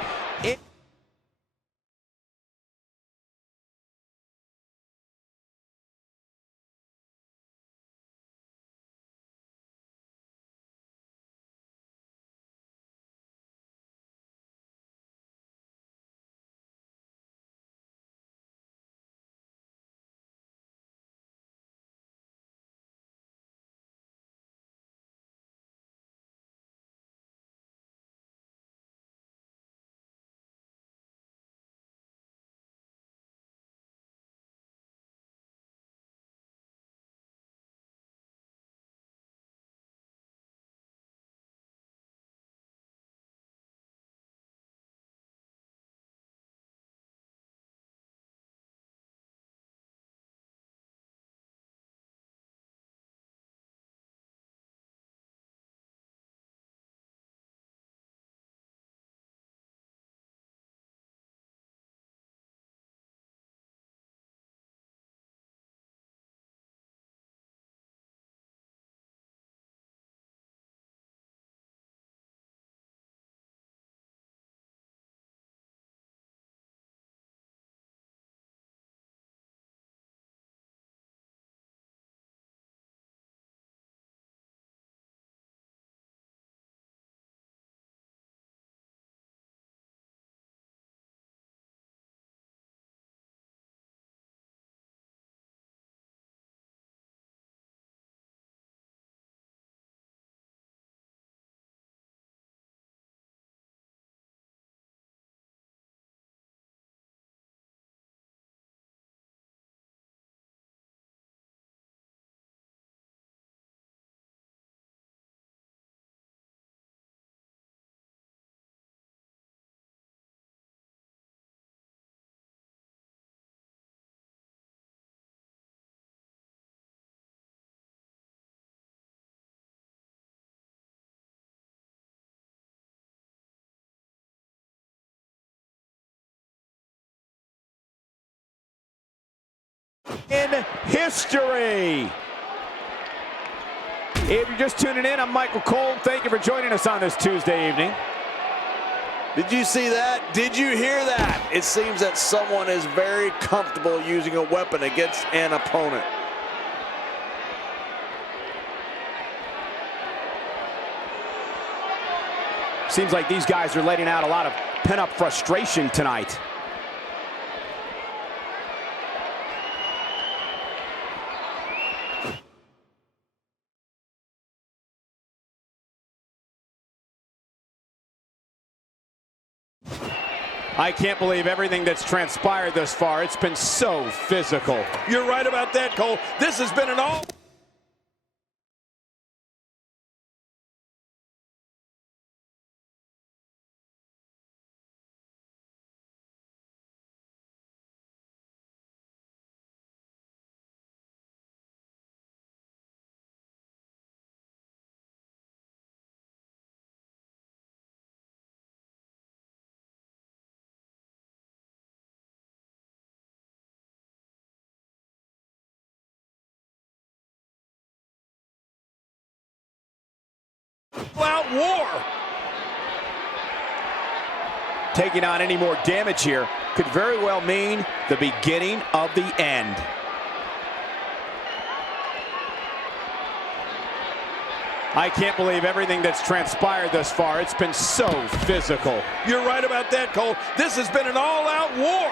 in history. If you're just tuning in, I'm Michael Cole. Thank you for joining us on this Tuesday evening. Did you see that? Did you hear that? It seems that someone is very comfortable using a weapon against an opponent. Seems like these guys are letting out a lot of pent-up frustration tonight. I can't believe everything that's transpired thus far. It's been so physical. You're right about that, Cole. This has been an all... out war. Taking on any more damage here could very well mean the beginning of the end. I can't believe everything that's transpired thus far. It's been so physical. You're right about that, Cole. This has been an all-out war.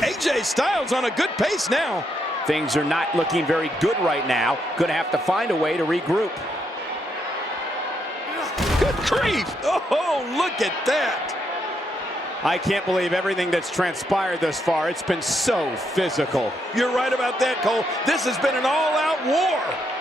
AJ Styles on a good pace now. Things are not looking very good right now. Gonna have to find a way to regroup. Good grief! Oh, look at that! I can't believe everything that's transpired thus far. It's been so physical. You're right about that, Cole. This has been an all-out war.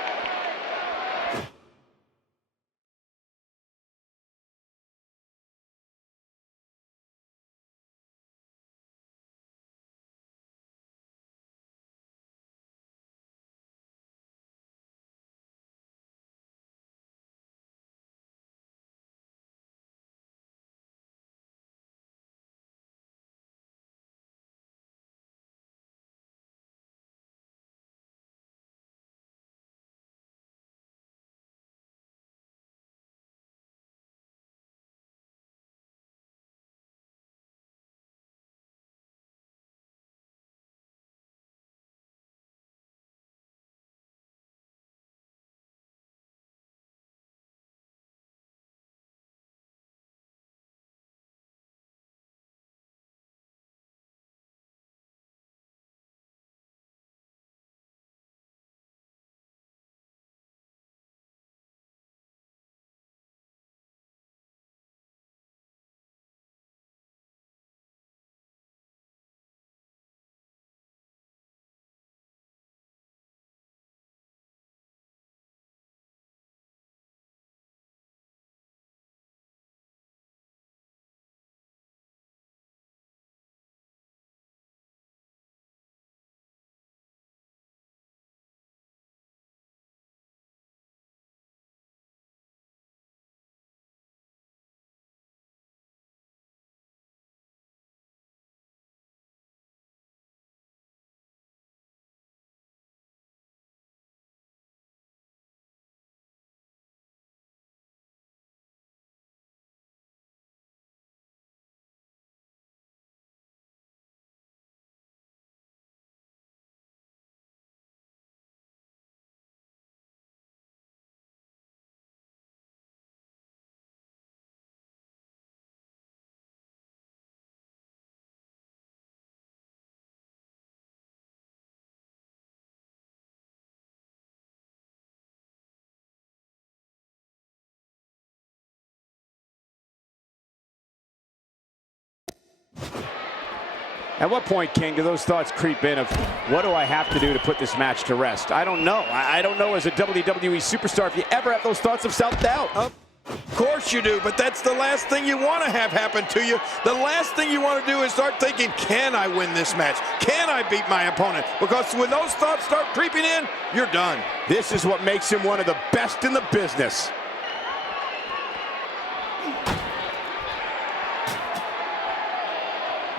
At what point, King, do those thoughts creep in of what do I have to do to put this match to rest? I don't know. I don't know as a WWE superstar if you ever have those thoughts of self-doubt. Of course you do, but that's the last thing you want to have happen to you. The last thing you want to do is start thinking, can I win this match? Can I beat my opponent? Because when those thoughts start creeping in, you're done. This is what makes him one of the best in the business.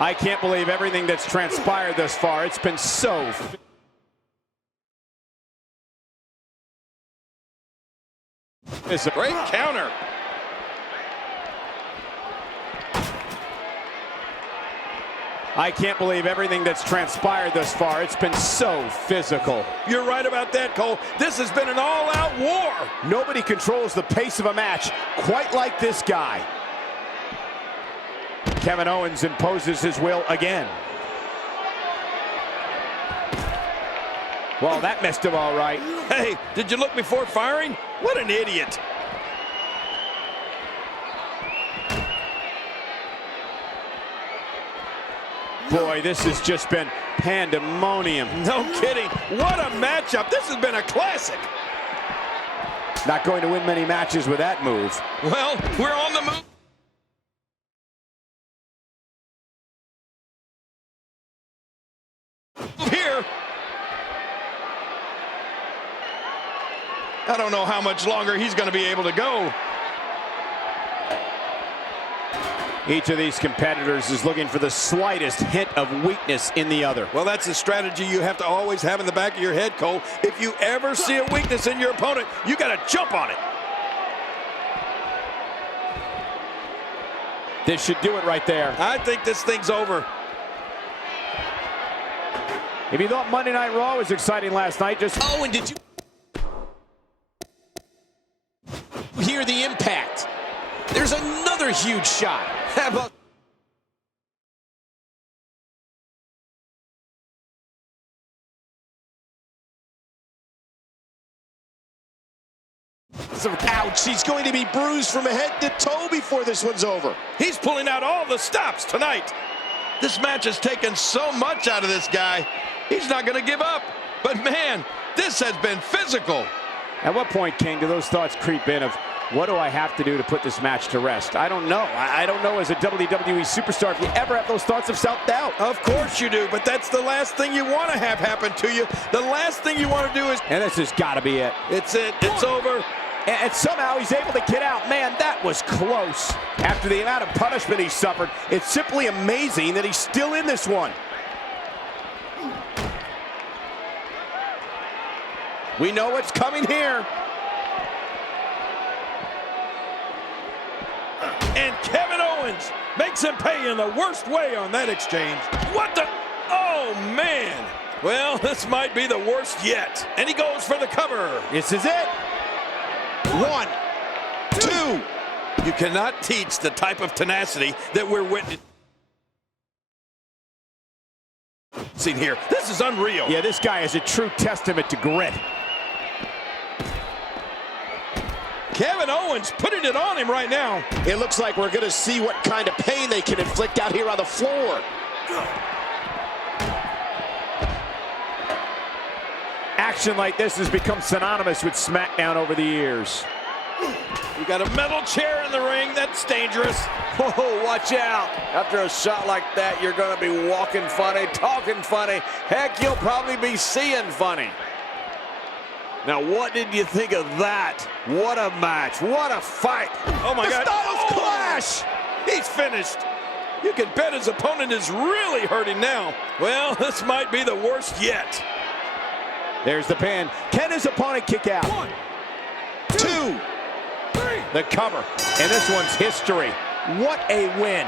I can't believe everything that's transpired thus far. It's been so... It's a great counter. I can't believe everything that's transpired thus far. It's been so physical. You're right about that, Cole. This has been an all-out war. Nobody controls the pace of a match quite like this guy. Kevin Owens imposes his will again. Well, that messed him all right. Hey, did you look before firing? What an idiot. Boy, this has just been pandemonium. No kidding. What a matchup. This has been a classic. Not going to win many matches with that move. Well, we're on the move. Here. I don't know how much longer he's going to be able to go. Each of these competitors is looking for the slightest hint of weakness in the other. Well, that's a strategy you have to always have in the back of your head, Cole. If you ever see a weakness in your opponent, you got to jump on it. This should do it right there. I think this thing's over. If you thought Monday Night Raw was exciting last night, just... Oh, and did you hear the impact? There's another huge shot. How about... Ouch, he's going to be bruised from head to toe before this one's over. He's pulling out all the stops tonight. This match has taken so much out of this guy. He's not going to give up. But man, this has been physical. At what point, King, do those thoughts creep in of, what do I have to do to put this match to rest? I don't know. I don't know as a WWE superstar if you ever have those thoughts of self-doubt. Of course you do, but that's the last thing you want to have happen to you. The last thing you want to do is... And this has got to be it. It's it. It's over. And somehow he's able to get out. Man, that was close. After the amount of punishment he suffered, it's simply amazing that he's still in this one. We know what's coming here. And Kevin Owens makes him pay in the worst way on that exchange. What the? Oh, man. Well, this might be the worst yet. And he goes for the cover. This is it. 1, 2. You cannot teach the type of tenacity that we're witnessing here. This is unreal. Yeah, this guy is a true testament to grit. Kevin Owens putting it on him right now. It looks like we're going to see what kind of pain they can inflict out here on the floor. Action like this has become synonymous with SmackDown over the years. You got a metal chair in the ring. That's dangerous. Whoa, watch out. After a shot like that, you're going to be walking funny, talking funny. Heck, you'll probably be seeing funny. Now, what did you think of that? What a match. What a fight. Oh, my God. Styles Clash. He's finished. You can bet his opponent is really hurting now. Well, this might be the worst yet. There's the pin. Can his opponent kick out? 1, 2, 3. The cover. And this one's history. What a win.